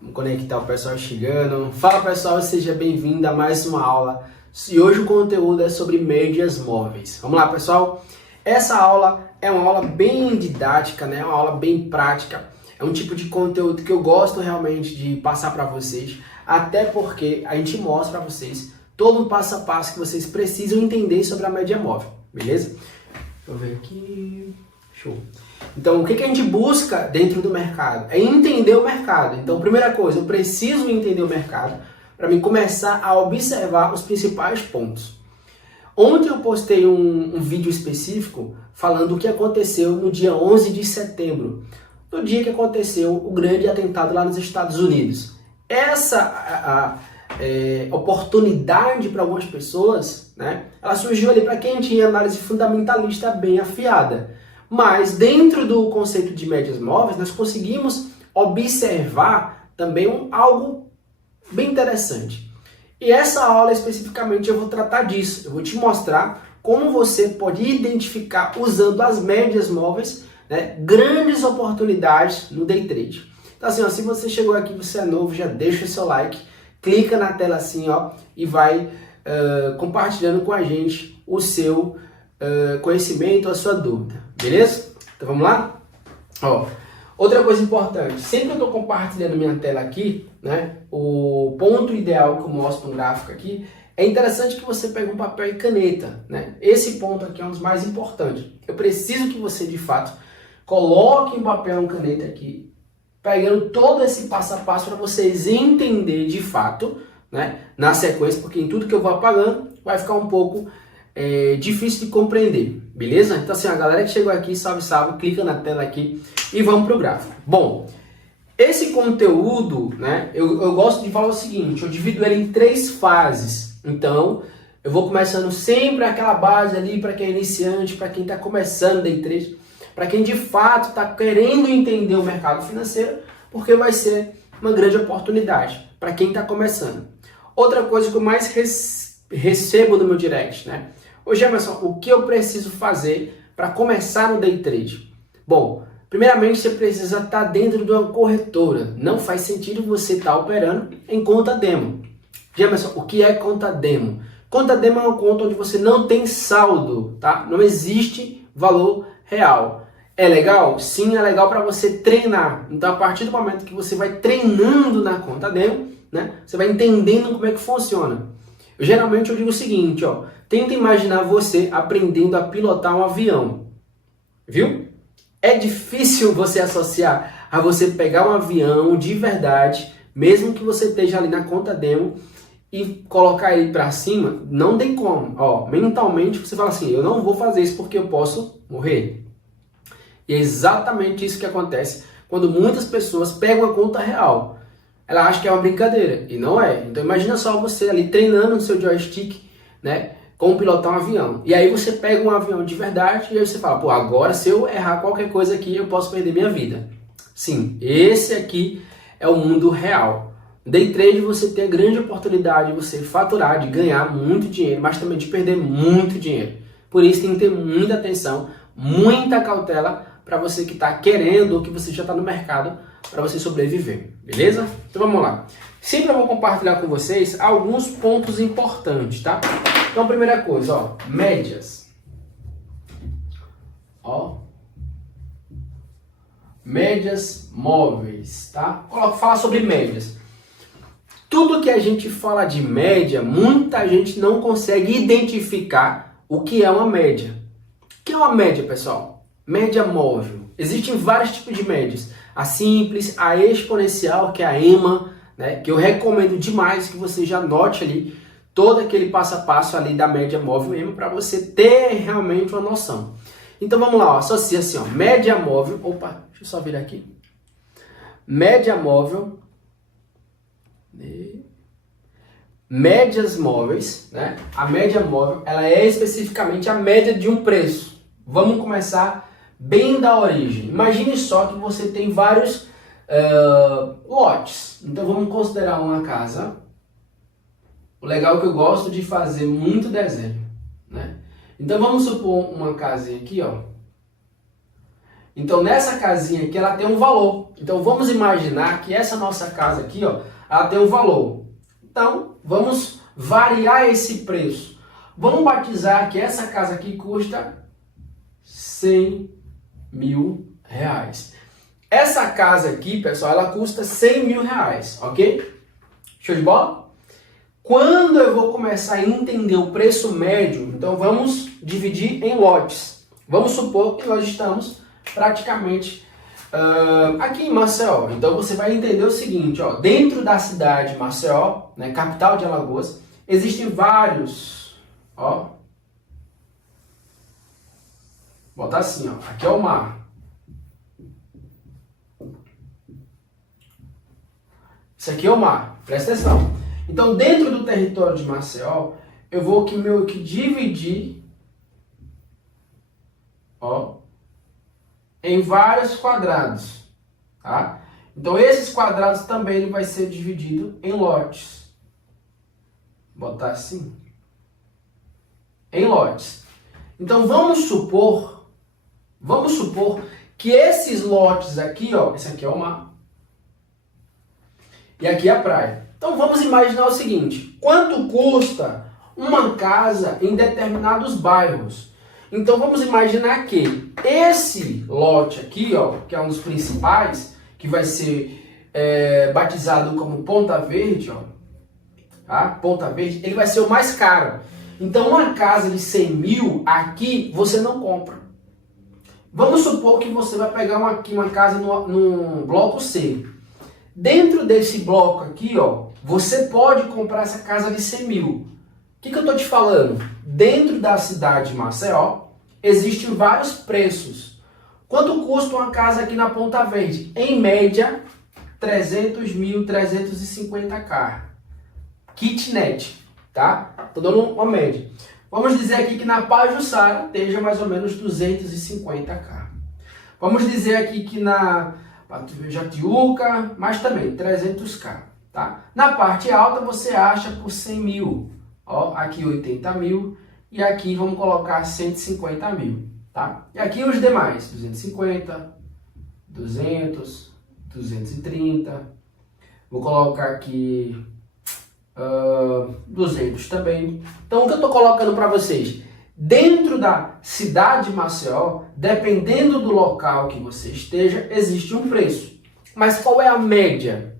Vamos conectar o pessoal chegando. Fala pessoal, seja bem-vindo a mais uma aula. E hoje o conteúdo é sobre médias móveis. Vamos lá pessoal? Essa aula é uma aula bem didática, né? Uma aula bem prática. É um tipo de conteúdo que eu gosto realmente de passar para vocês, até porque a gente mostra para vocês todo um passo a passo que vocês precisam entender sobre a média móvel, beleza? Deixa eu ver aqui. Show. Então, o que a gente busca dentro do mercado? É entender o mercado. Então, primeira coisa, eu preciso entender o mercado para mim começar a observar os principais pontos. Ontem eu postei um vídeo específico falando o que aconteceu no dia 11 de setembro, no dia que aconteceu o grande atentado lá nos Estados Unidos. Essa oportunidade para algumas pessoas, né, ela surgiu ali para quem tinha análise fundamentalista bem afiada. Mas dentro do conceito de médias móveis, nós conseguimos observar também algo bem interessante. E essa aula especificamente eu vou tratar disso. Eu vou te mostrar como você pode identificar, usando as médias móveis, né, grandes oportunidades no day trade. Então assim, ó, se você chegou aqui, você é novo, já deixa o seu like, clica na tela assim, ó, e vai compartilhando com a gente o seu conhecimento, a sua dúvida, beleza? Então vamos lá? Ó, outra coisa importante, sempre que eu estou compartilhando minha tela aqui, né, o ponto ideal que eu mostro no gráfico aqui, é interessante que você pegue um papel e caneta, né? Esse ponto aqui é um dos mais importantes. Eu preciso que você, de fato, coloque um papel e uma caneta aqui, pegando todo esse passo a passo para vocês entenderem de fato, né, na sequência, porque em tudo que eu vou apagando vai ficar um pouco difícil de compreender, beleza? Então assim, a galera que chegou aqui, salve, salve, clica na tela aqui e vamos pro gráfico. Bom, esse conteúdo, né, eu gosto de falar o seguinte, eu divido ele em 3 fases. Então, eu vou começando sempre aquela base ali para quem é iniciante, para quem está começando day trade, para quem de fato está querendo entender o mercado financeiro, porque vai ser uma grande oportunidade para quem está começando. Outra coisa que eu mais recebo no meu direct, né? Ô Gemerson, o que eu preciso fazer para começar no day trade? Bom, primeiramente você precisa estar dentro de uma corretora. Não faz sentido você estar operando em conta demo. Gemerson, o que é conta demo? Conta demo é uma conta onde você não tem saldo, tá? Não existe valor real. É legal? Sim, é legal para você treinar. Então, a partir do momento que você vai treinando na conta demo, né, você vai entendendo como é que funciona. Geralmente eu digo o seguinte, ó, tenta imaginar você aprendendo a pilotar um avião, viu? É difícil você associar a você pegar um avião de verdade, mesmo que você esteja ali na conta demo, e colocar ele para cima, não tem como. Ó, mentalmente você fala assim, eu não vou fazer isso porque eu posso morrer. E é exatamente isso que acontece quando muitas pessoas pegam a conta real. Ela acha que é uma brincadeira, e não é. Então imagina só você ali treinando no seu joystick, né, como pilotar um avião. E aí você pega um avião de verdade e aí você fala, pô, agora se eu errar qualquer coisa aqui, eu posso perder minha vida. Sim, esse aqui é o mundo real. Day trade você tem a grande oportunidade de você faturar, de ganhar muito dinheiro, mas também de perder muito dinheiro. Por isso tem que ter muita atenção, muita cautela para você que está querendo ou que você já está no mercado para você sobreviver, beleza? Então vamos lá. Sempre eu vou compartilhar com vocês alguns pontos importantes, tá? Então, primeira coisa, ó, médias. Ó, médias móveis, tá? Fala sobre médias. Tudo que a gente fala de média, muita gente não consegue identificar o que é uma média. O que é uma média, pessoal? Média móvel. Existem vários tipos de médias. A simples, a exponencial, que é a EMA, né, que eu recomendo demais que você já anote ali todo aquele passo a passo ali da média móvel EMA para você ter realmente uma noção. Então vamos lá, ó, associa assim, ó, média móvel, opa, deixa eu só virar aqui. Média móvel, médias móveis, né? A média móvel, ela é especificamente a média de um preço. Vamos começar bem da origem. Imagine só que você tem vários lotes. Então vamos considerar uma casa. O legal é que eu gosto de fazer muito desenho, né? Então vamos supor uma casinha aqui, ó. Então nessa casinha aqui ela tem um valor. Então vamos imaginar que essa nossa casa aqui, ó, ela tem um valor. Então vamos variar esse preço. Vamos batizar que essa casa aqui custa 100 mil reais. Essa casa aqui, pessoal, ela custa 100 mil reais, ok? Show de bola? Quando eu vou começar a entender o preço médio, então vamos dividir em lotes. Vamos supor que nós estamos praticamente aqui em Maceió. Então você vai entender o seguinte, ó, dentro da cidade de Maceió, né, capital de Alagoas, existem vários, ó, vou botar assim, ó, aqui é o mar. Isso aqui é o mar, presta atenção. Então dentro do território de Maceió, eu vou aqui meio que dividir, ó, em vários quadrados, tá? Então esses quadrados também ele vai ser dividido em lotes. Vou botar assim. Em lotes. Então vamos supor que esses lotes aqui, ó, esse aqui é o mar e aqui é a praia. Então vamos imaginar o seguinte, quanto custa uma casa em determinados bairros? Então vamos imaginar que esse lote aqui, ó, que é um dos principais, que vai ser batizado como Ponta Verde, ó, tá? Ponta Verde, ele vai ser o mais caro. Então uma casa de 100 mil aqui você não compra. Vamos supor que você vai pegar uma casa no bloco C. Dentro desse bloco aqui, ó, você pode comprar essa casa de 100 mil. O que eu estou te falando? Dentro da cidade de Maceió, existem vários preços. Quanto custa uma casa aqui na Ponta Verde? Em média, 300 mil, 350k. Kitnet, tá? Estou dando uma média. Vamos dizer aqui que na Pajuçara esteja mais ou menos 250k. Vamos dizer aqui que na Jatiuca, mas também 300k, tá? Na parte alta você acha por 100 mil, ó, aqui 80 mil e aqui vamos colocar 150 mil, tá? E aqui os demais, 250, 200, 230, vou colocar aqui 200 também. Então o que eu estou colocando para vocês? Dentro da cidade de Maceió, dependendo do local que você esteja, existe um preço. Mas qual é a média?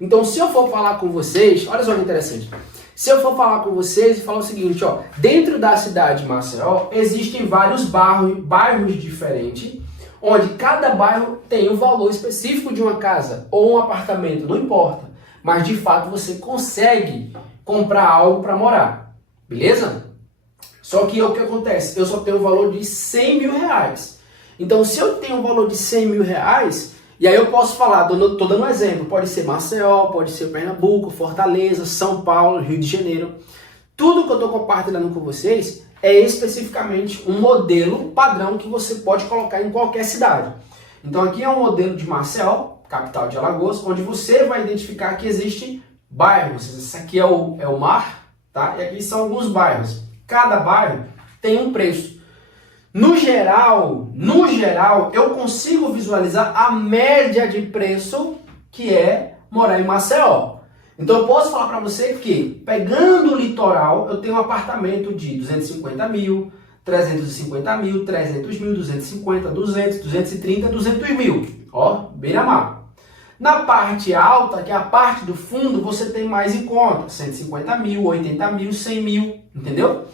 Então, se eu for falar com vocês, olha só que interessante. Se eu for falar com vocês e falar o seguinte, ó, dentro da cidade de Maceió, existem vários bairros diferentes, onde cada bairro tem um valor específico de uma casa ou um apartamento, não importa. Mas, de fato, você consegue comprar algo para morar. Beleza? Só que o que acontece? Eu só tenho o valor de 100 mil reais. Então, se eu tenho o valor de 100 mil reais, e aí eu posso falar, estou dando um exemplo, pode ser Maceió, pode ser Pernambuco, Fortaleza, São Paulo, Rio de Janeiro. Tudo que eu estou compartilhando com vocês é especificamente um modelo padrão que você pode colocar em qualquer cidade. Então, aqui é um modelo de Maceió, capital de Alagoas, onde você vai identificar que existem bairros. Esse aqui é o mar, tá? E aqui são alguns bairros. Cada bairro tem um preço. No geral, eu consigo visualizar a média de preço que é morar em Maceió. Então eu posso falar para você que, pegando o litoral, eu tenho um apartamento de 250 mil, 350 mil, 300 mil, 250, 200, 230, 200 mil. Ó, beira-mar. Na parte alta, que é a parte do fundo, você tem mais em conta. 150 mil, 80 mil, 100 mil, entendeu?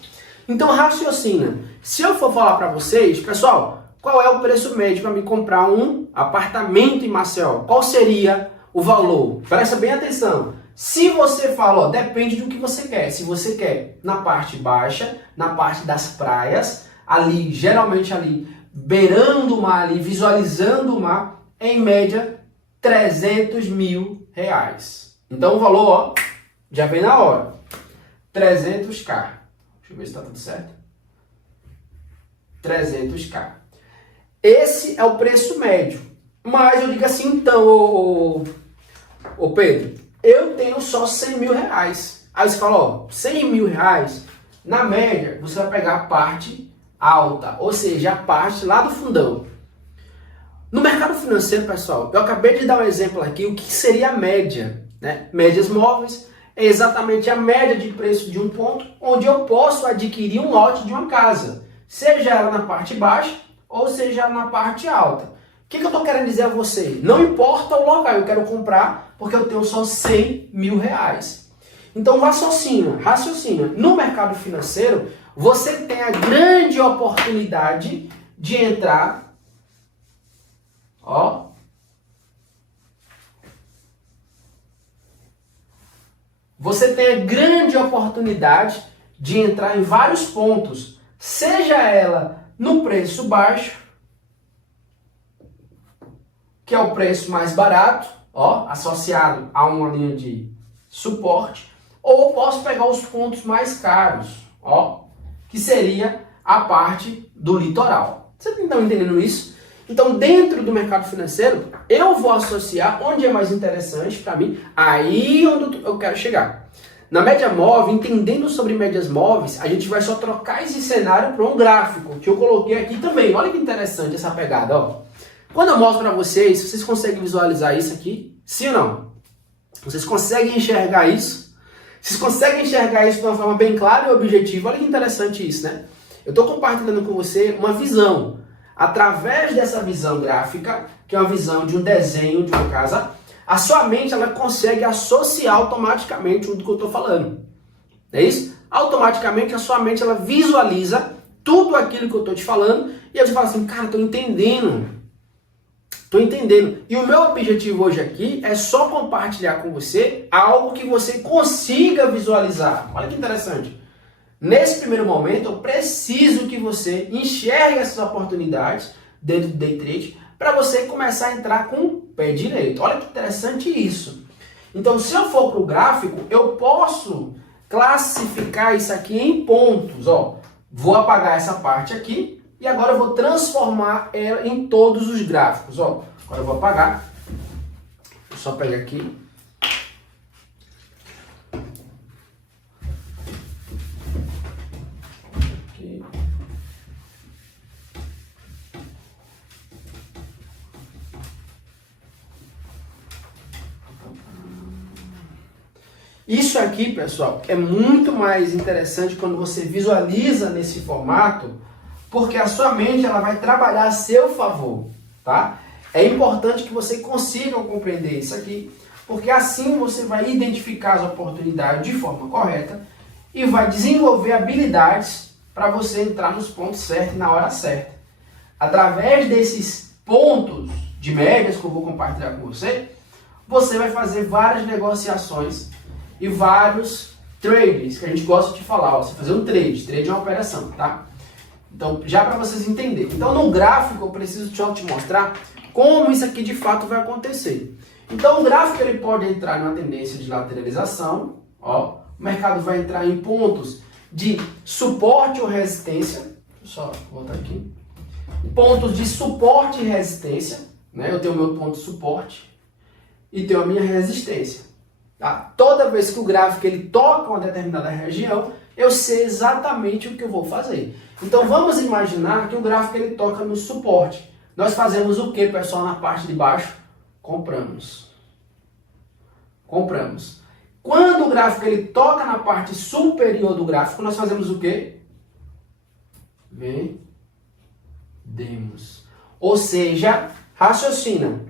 Então raciocina. Se eu for falar para vocês, pessoal, qual é o preço médio para me comprar um apartamento em Maceió? Qual seria o valor? Presta bem atenção. Se você fala, ó, depende do que você quer. Se você quer na parte baixa, na parte das praias, ali, geralmente ali, beirando o mar, ali, visualizando o mar, em média, 300 mil reais. Então o valor, ó, já vem na hora. 300k. Deixa eu ver se está tudo certo. 300k. Esse é o preço médio. Mas eu digo assim, então, ô Pedro, eu tenho só 100 mil reais. Aí você fala, ó, 100 mil reais, na média, você vai pegar a parte alta, ou seja, a parte lá do fundão. No mercado financeiro, pessoal, eu acabei de dar um exemplo aqui, o que seria a média, né? Médias móveis é exatamente a média de preço de um ponto onde eu posso adquirir um lote de uma casa, seja ela na parte baixa ou seja na parte alta. O que eu estou querendo dizer a você? Não importa o local, eu quero comprar porque eu tenho só 100 mil reais. Então raciocina. No mercado financeiro, você tem a grande oportunidade de entrar, você tem a grande oportunidade de entrar em vários pontos, seja ela no preço baixo, que é o preço mais barato, associado a uma linha de suporte, ou eu posso pegar os pontos mais caros, que seria a parte do litoral. Vocês estão entendendo isso? Então, dentro do mercado financeiro, eu vou associar onde é mais interessante para mim, aí onde eu quero chegar. Na média móvel, entendendo sobre médias móveis, a gente vai só trocar esse cenário para um gráfico, que eu coloquei aqui também. Olha que interessante essa pegada, Quando eu mostro para vocês, vocês conseguem visualizar isso aqui? Sim ou não? Vocês conseguem enxergar isso? Vocês conseguem enxergar isso de uma forma bem clara e objetiva? Olha que interessante isso, né? Eu estou compartilhando com você uma visão. Através dessa visão gráfica, que é uma visão de um desenho de uma casa, a sua mente ela consegue associar automaticamente o que eu estou falando. Não é isso? Automaticamente a sua mente ela visualiza tudo aquilo que eu estou te falando e você fala assim, cara, estou entendendo. Estou entendendo. E o meu objetivo hoje aqui é só compartilhar com você algo que você consiga visualizar. Olha que interessante. Nesse primeiro momento, eu preciso que você enxergue essas oportunidades dentro do day trade para você começar a entrar com o pé direito. Olha que interessante isso. Então, se eu for para o gráfico, eu posso classificar isso aqui em pontos. Vou apagar essa parte aqui e agora eu vou transformar ela em todos os gráficos. Agora eu vou apagar. Vou só pegar aqui. Isso aqui, pessoal, é muito mais interessante quando você visualiza nesse formato, porque a sua mente ela vai trabalhar a seu favor, tá? É importante que você consiga compreender isso aqui, porque assim você vai identificar as oportunidades de forma correta e vai desenvolver habilidades para você entrar nos pontos certos na hora certa. Através desses pontos de médias que eu vou compartilhar com você, você vai fazer várias negociações e vários trades, que a gente gosta de falar, você fazer um trade é uma operação, tá? Então, já para vocês entenderem. Então, no gráfico, eu preciso só te mostrar como isso aqui de fato vai acontecer. Então, o gráfico ele pode entrar numa tendência de lateralização, o mercado vai entrar em pontos de suporte ou resistência, deixa eu só voltar aqui, pontos de suporte e resistência, né? Eu tenho o meu ponto de suporte e tenho a minha resistência. Tá? Toda vez que o gráfico ele toca uma determinada região, eu sei exatamente o que eu vou fazer. Então vamos imaginar que o gráfico ele toca no suporte. Nós fazemos o que, pessoal, na parte de baixo? Compramos. Compramos. Quando o gráfico ele toca na parte superior do gráfico, nós fazemos o que? Vendemos. Ou seja, raciocina.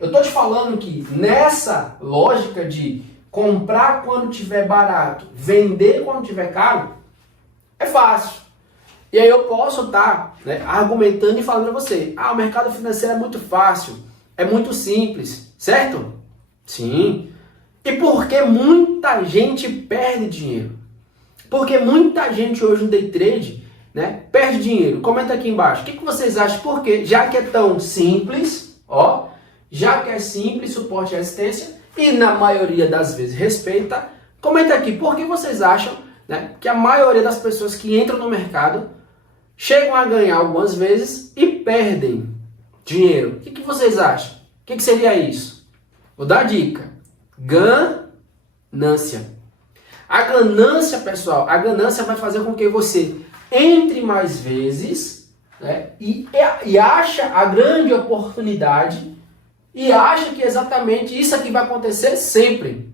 Eu estou te falando que nessa lógica de comprar quando tiver barato, vender quando tiver caro, é fácil. E aí eu posso estar argumentando e falando para você, o mercado financeiro é muito fácil, é muito simples, certo? Sim. E por que muita gente perde dinheiro? Porque muita gente hoje no day trade perde dinheiro. Comenta aqui embaixo. O que vocês acham? Por quê? Já que é tão simples, já que é simples, suporte e resistência, e na maioria das vezes respeita, comenta aqui, por que vocês acham que a maioria das pessoas que entram no mercado chegam a ganhar algumas vezes e perdem dinheiro? O que vocês acham? O que seria isso? Vou dar a dica. Ganância. A ganância, pessoal, a ganância vai fazer com que você entre mais vezes né? E acha a grande oportunidade e acha que exatamente isso aqui vai acontecer sempre.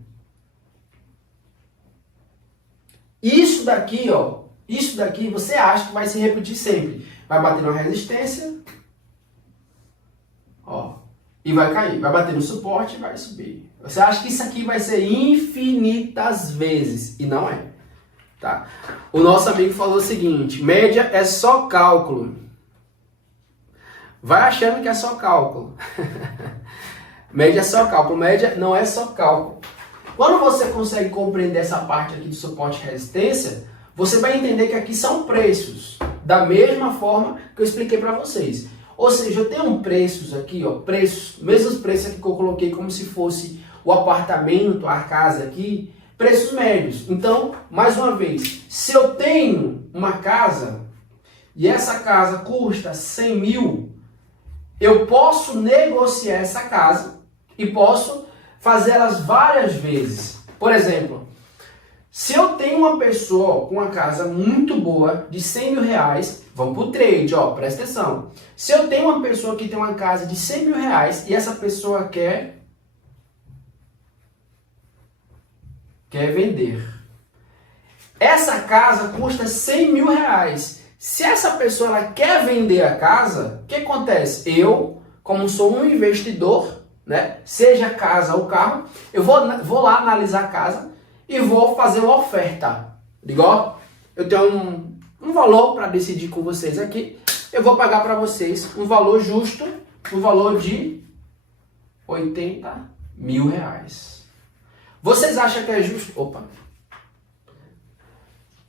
Isso daqui, ó, isso daqui você acha que vai se repetir sempre. Vai bater numa resistência, ó, e vai cair. Vai bater no suporte e vai subir. Você acha que isso aqui vai ser infinitas vezes e não é. Tá? O nosso amigo falou o seguinte: média é só cálculo. Vai achando que é só cálculo. Média é só cálculo. Média não é só cálculo. Quando você consegue compreender essa parte aqui do suporte e resistência, você vai entender que aqui são preços. Da mesma forma que eu expliquei para vocês. Ou seja, eu tenho preços aqui, ó, preços, mesmos preços aqui que eu coloquei como se fosse o apartamento, a casa aqui, preços médios. Então, mais uma vez, se eu tenho uma casa e essa casa custa 100 mil, eu posso negociar essa casa e posso fazê-las várias vezes. Por exemplo, se eu tenho uma pessoa com uma casa muito boa de 100 mil reais, vamos para o trade, ó, presta atenção. Se eu tenho uma pessoa que tem uma casa de 100 mil reais e essa pessoa quer vender. Essa casa custa 100 mil reais. Se essa pessoa ela quer vender a casa, o que acontece? Eu, como sou um investidor, né, seja casa ou carro, eu vou lá analisar a casa e vou fazer uma oferta. Igual, eu tenho um valor para decidir com vocês aqui. Eu vou pagar para vocês um valor justo, um valor de 80 mil reais. Vocês acham que é justo? Opa!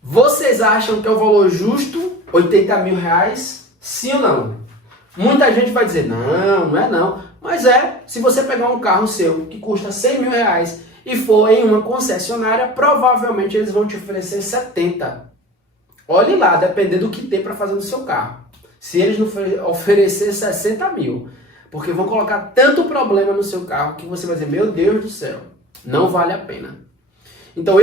Vocês acham que é o valor justo 80 mil reais? Sim ou não? Muita gente vai dizer, não, não é não. Mas é, se você pegar um carro seu que custa 100 mil reais e for em uma concessionária, provavelmente eles vão te oferecer 70. Olhe lá, dependendo do que tem para fazer no seu carro. Se eles não oferecer 60 mil, porque vão colocar tanto problema no seu carro que você vai dizer, meu Deus do céu, não vale a pena. Então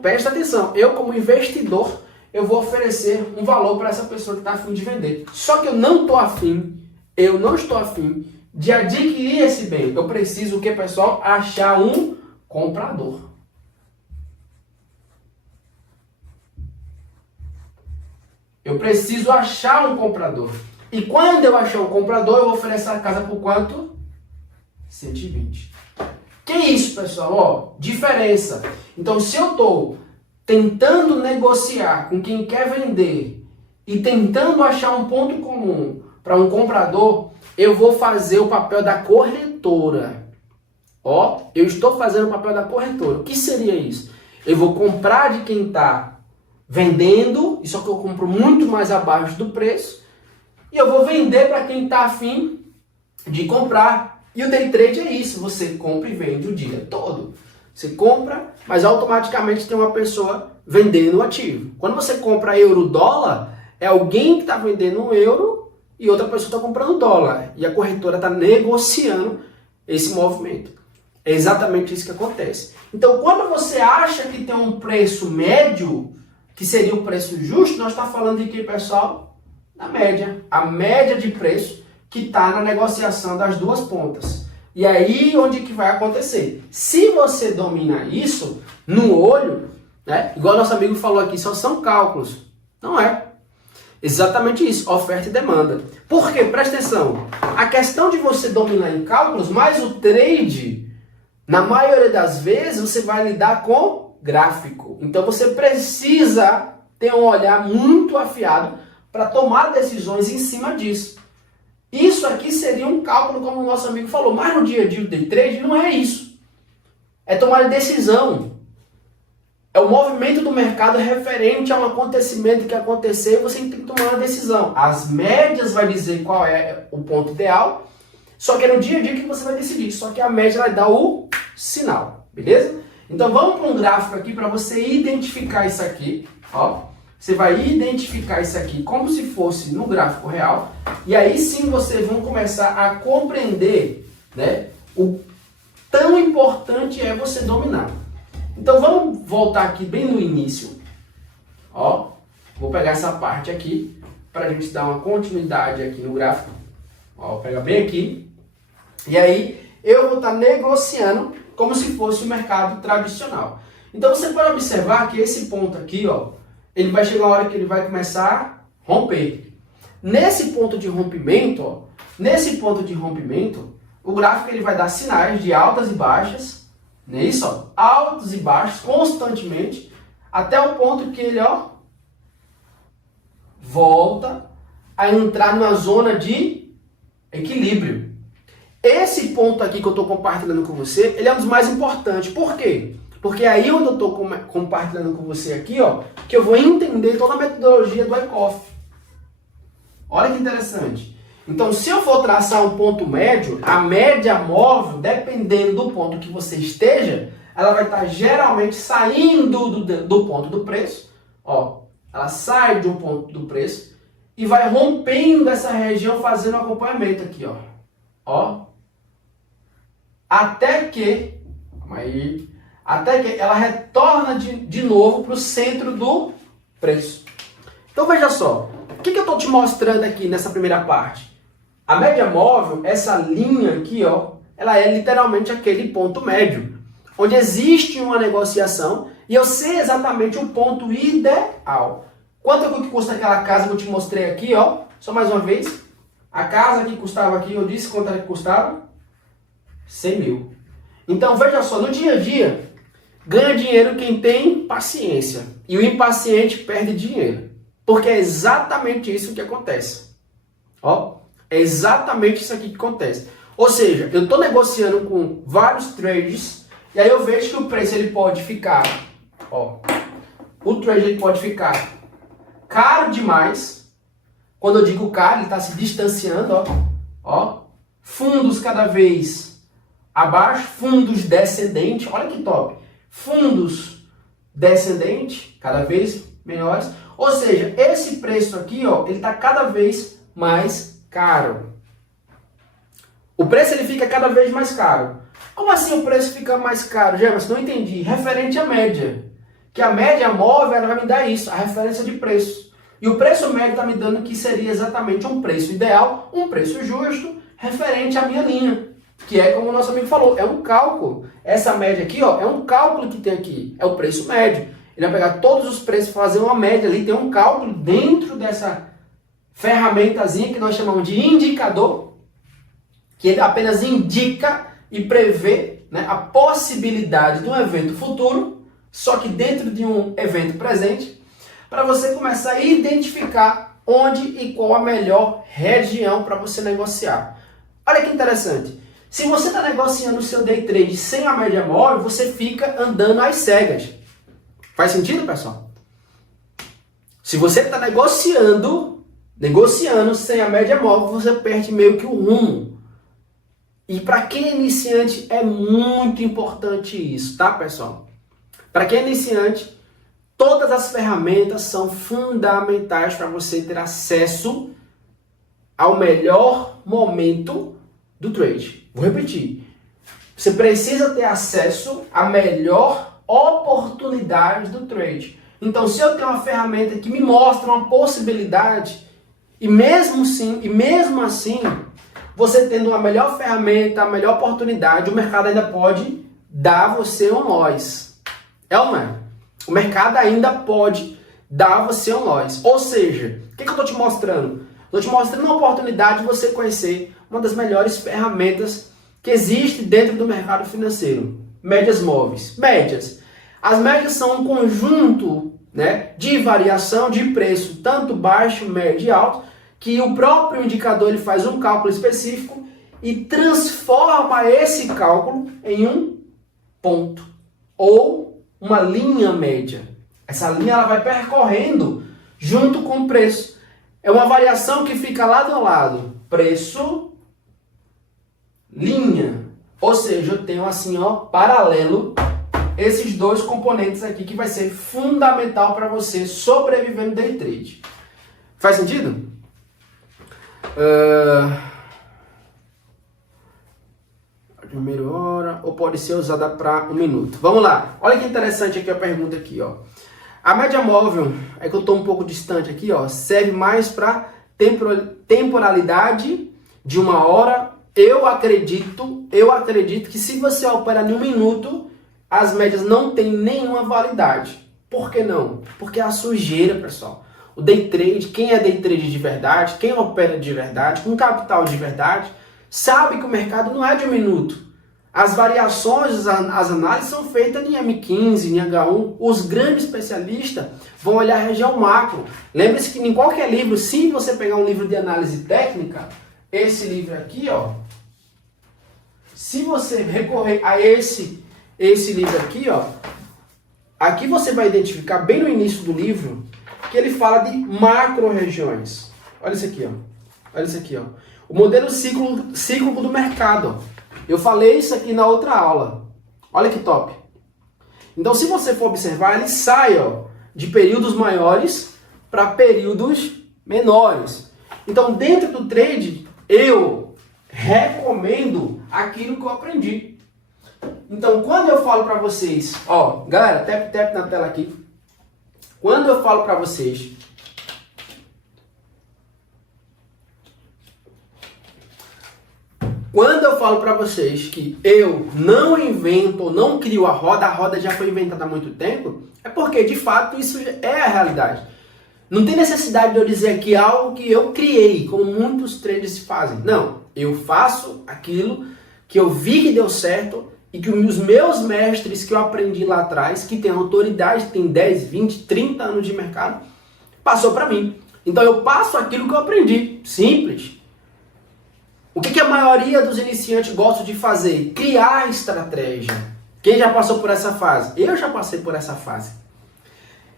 presta atenção, eu como investidor, eu vou oferecer um valor para essa pessoa que está afim de vender. Só que eu não estou afim de adquirir esse bem. Eu preciso o que, pessoal? Achar um comprador. Eu preciso achar um comprador. E quando eu achar um comprador, eu vou oferecer a casa por quanto? 120. Que isso, pessoal? Ó, diferença. Então, se eu estou tentando negociar com quem quer vender e tentando achar um ponto comum para um comprador, eu vou fazer o papel da corretora. Ó, eu estou fazendo o papel da corretora. O que seria isso? Eu vou comprar de quem está vendendo, só que eu compro muito mais abaixo do preço, e eu vou vender para quem está afim de comprar. E o day trade é isso, você compra e vende o dia todo. Você compra, mas automaticamente tem uma pessoa vendendo o ativo. Quando você compra euro-dólar, é alguém que está vendendo um euro e outra pessoa está comprando dólar. E a corretora está negociando esse movimento. É exatamente isso que acontece. Então, quando você acha que tem um preço médio, que seria o preço justo, nós estamos falando de que, pessoal? Da média. A média de preço que está na negociação das duas pontas. E aí, onde que vai acontecer? Se você domina isso no olho, né? Igual nosso amigo falou aqui, só são cálculos. Não é. Exatamente isso, oferta e demanda. Por quê? Presta atenção. A questão de você dominar em cálculos, mais o trade, na maioria das vezes, você vai lidar com gráfico. Então, você precisa ter um olhar muito afiado para tomar decisões em cima disso. Isso aqui seria um cálculo, como o nosso amigo falou, mas no dia a dia do day trade não é isso. É tomar decisão. É o movimento do mercado referente a um acontecimento que aconteceu e você tem que tomar uma decisão. As médias vai dizer qual é o ponto ideal, só que é no dia a dia que você vai decidir. Só que a média vai dar o sinal, beleza? Então vamos para um gráfico aqui para você identificar isso aqui, ó. Você vai identificar isso aqui como se fosse no gráfico real. E aí sim vocês vão começar a compreender, né, o tão importante é você dominar. Então vamos voltar aqui bem no início. Ó, vou pegar essa parte aqui. para a gente dar uma continuidade aqui no gráfico. Ó, vou pegar bem aqui. E aí eu vou estar negociando como se fosse o mercado tradicional. Então você pode observar que esse ponto aqui, ó, ele vai chegar uma hora que ele vai começar a romper. Nesse ponto de rompimento, ó, o gráfico ele vai dar sinais de altas e baixas, não é isso? Ó, altos e baixos constantemente, até o ponto que ele, ó, volta a entrar numa zona de equilíbrio. Esse ponto aqui que eu estou compartilhando com você, ele é um dos mais importantes. Por quê? Porque aí onde eu estou compartilhando com você aqui, ó, que eu vou entender toda a metodologia do Wyckoff. Olha que interessante. Então, se eu for traçar um ponto médio, a média móvel, dependendo do ponto que você esteja, ela vai estar geralmente saindo do ponto do preço. Ó, ela sai de um ponto do preço e vai rompendo essa região, fazendo um acompanhamento aqui, ó. Ó. Até que ela retorna de novo para o centro do preço. Então, veja só. O que eu estou te mostrando aqui nessa primeira parte? A média móvel, essa linha aqui, ó, ela é literalmente aquele ponto médio, onde existe uma negociação e eu sei exatamente o ponto ideal. Quanto é que custa aquela casa que eu te mostrei aqui, ó? Só mais uma vez. A casa que custava aqui, eu disse quanto é que custava? 100 mil. Então, veja só, no dia a dia, ganha dinheiro quem tem paciência. E o impaciente perde dinheiro. Porque é exatamente isso que acontece. Ó, é exatamente isso aqui que acontece. Ou seja, eu estou negociando com vários trades e aí eu vejo que o preço ele pode ficar, ó, o trade ele pode ficar caro demais. Quando eu digo caro, ele está se distanciando, ó, fundos cada vez abaixo, fundos descendentes, olha que top, fundos descendentes cada vez menores. Ou seja, esse preço aqui, ó, ele está cada vez mais caro. O preço ele fica cada vez mais caro. Como assim o preço fica mais caro, Gemas? Não entendi. Referente à média. Que a média móvel ela vai me dar isso, a referência de preço. E o preço médio está me dando que seria exatamente um preço ideal, um preço justo, referente à minha linha. Que é como o nosso amigo falou, é um cálculo. Essa média aqui, ó, é um cálculo que tem aqui. É o preço médio. Ele vai pegar todos os preços, fazer uma média ali, tem um cálculo dentro dessa ferramentazinha que nós chamamos de indicador, que ele apenas indica e prevê, né, a possibilidade de um evento futuro, só que dentro de um evento presente, para você começar a identificar onde e qual a melhor região para você negociar. Olha que interessante. Se você está negociando o seu day trade sem a média móvel, você fica andando às cegas. Faz sentido, pessoal? Se você está negociando sem a média móvel, você perde meio que o rumo. E para quem é iniciante é muito importante isso, tá, pessoal? Para quem é iniciante, todas as ferramentas são fundamentais para você ter acesso ao melhor momento do trade. Vou repetir. Você precisa ter acesso à melhor oportunidade do trade. Então, se eu tenho uma ferramenta que me mostra uma possibilidade, e mesmo assim, você tendo uma melhor ferramenta, a melhor oportunidade, o mercado ainda pode dar a você um loss. É ou não é? O mercado ainda pode dar a você um loss. Ou seja, o que eu estou te mostrando? Estou te mostrando uma oportunidade de você conhecer uma das melhores ferramentas que existe dentro do mercado financeiro. Médias móveis. Médias. As médias são um conjunto, né, de variação de preço, tanto baixo, médio e alto, que o próprio indicador ele faz um cálculo específico e transforma esse cálculo em um ponto ou uma linha média. Essa linha ela vai percorrendo junto com o preço. É uma variação que fica lado a lado. Preço, linha. Ou seja, eu tenho assim, ó, paralelo esses dois componentes aqui que vai ser fundamental para você sobreviver no day trade. Faz sentido? Primeira hora, ou pode ser usada para 1 minuto. Vamos lá. Olha que interessante aqui a pergunta aqui, ó. A média móvel, é que eu estou um pouco distante aqui, ó, serve mais para temporalidade de uma hora. Eu acredito que se você operar em 1 minuto, as médias não têm nenhuma validade. Por que não? Porque é a sujeira, pessoal. O day trade, quem é day trade de verdade, quem opera de verdade, com capital de verdade, sabe que o mercado não é de 1 minuto. As variações, as análises são feitas em M15, em H1. Os grandes especialistas vão olhar a região macro. Lembre-se que em qualquer livro, se você pegar um livro de análise técnica, esse livro aqui, ó, se você recorrer a esse livro aqui, ó, aqui você vai identificar bem no início do livro que ele fala de macro-regiões. Olha isso aqui, ó. Olha isso aqui, ó. O modelo cíclico do mercado, ó. Eu falei isso aqui na outra aula. Olha que top. Então, se você for observar, ele sai, ó, de períodos maiores para períodos menores. Então, dentro do trade, eu recomendo aquilo que eu aprendi. Então, quando eu falo para vocês, ó, galera, tap na tela aqui. Quando eu falo para vocês que eu não invento, não crio a roda já foi inventada há muito tempo, é porque, de fato, isso é a realidade. Não tem necessidade de eu dizer aqui algo que eu criei, como muitos traders fazem. Não, eu faço aquilo que eu vi que deu certo e que os meus mestres que eu aprendi lá atrás, que tem autoridade, tem 10, 20, 30 anos de mercado, passou para mim. Então eu passo aquilo que eu aprendi. Simples. O que a maioria dos iniciantes gosta de fazer? Criar estratégia. Quem já passou por essa fase? Eu já passei por essa fase.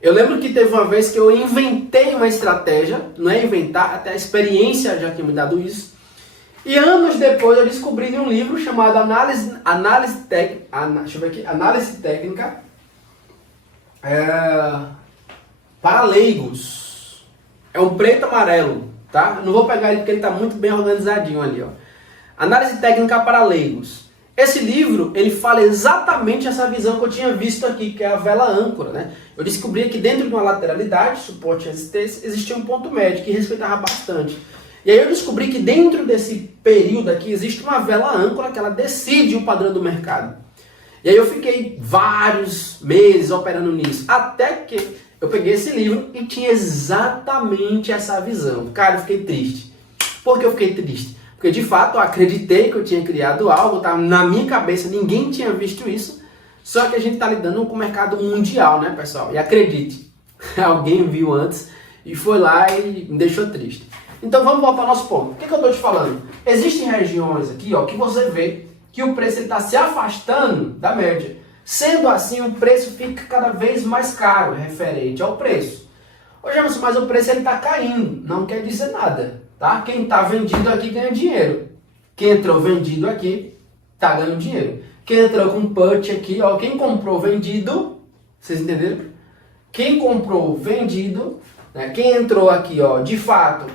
Eu lembro que teve uma vez que eu inventei uma estratégia, não é inventar, até a experiência já tinha me dado isso. E anos depois eu descobri em um livro chamado Análise Técnica para leigos. É um preto e amarelo, tá? Não vou pegar ele porque ele está muito bem organizadinho ali, ó. Análise Técnica para leigos. Esse livro, ele fala exatamente essa visão que eu tinha visto aqui, que é a vela âncora, né? Eu descobri que dentro de uma lateralidade, suporte e resistência, existia um ponto médio que respeitava bastante. E aí eu descobri que dentro desse período aqui existe uma vela âncora que ela decide o padrão do mercado. E aí eu fiquei vários meses operando nisso, até que eu peguei esse livro e tinha exatamente essa visão. Cara, eu fiquei triste. Por que eu fiquei triste? Porque de fato eu acreditei que eu tinha criado algo, tá na minha cabeça, ninguém tinha visto isso, só que a gente está lidando com o mercado mundial, né, pessoal? E acredite, alguém viu antes e foi lá e me deixou triste. Então vamos voltar ao nosso ponto. O que eu estou te falando? Existem regiões aqui, ó, que você vê que o preço está se afastando da média. Sendo assim, o preço fica cada vez mais caro referente ao preço. Ô James, mas o preço está caindo. Não quer dizer nada, tá? Quem está vendido aqui ganha dinheiro. Quem entrou vendido aqui está ganhando dinheiro. Quem entrou com put aqui, ó, quem comprou vendido, vocês entenderam? Quem comprou vendido, né? Quem entrou aqui, ó, de fato,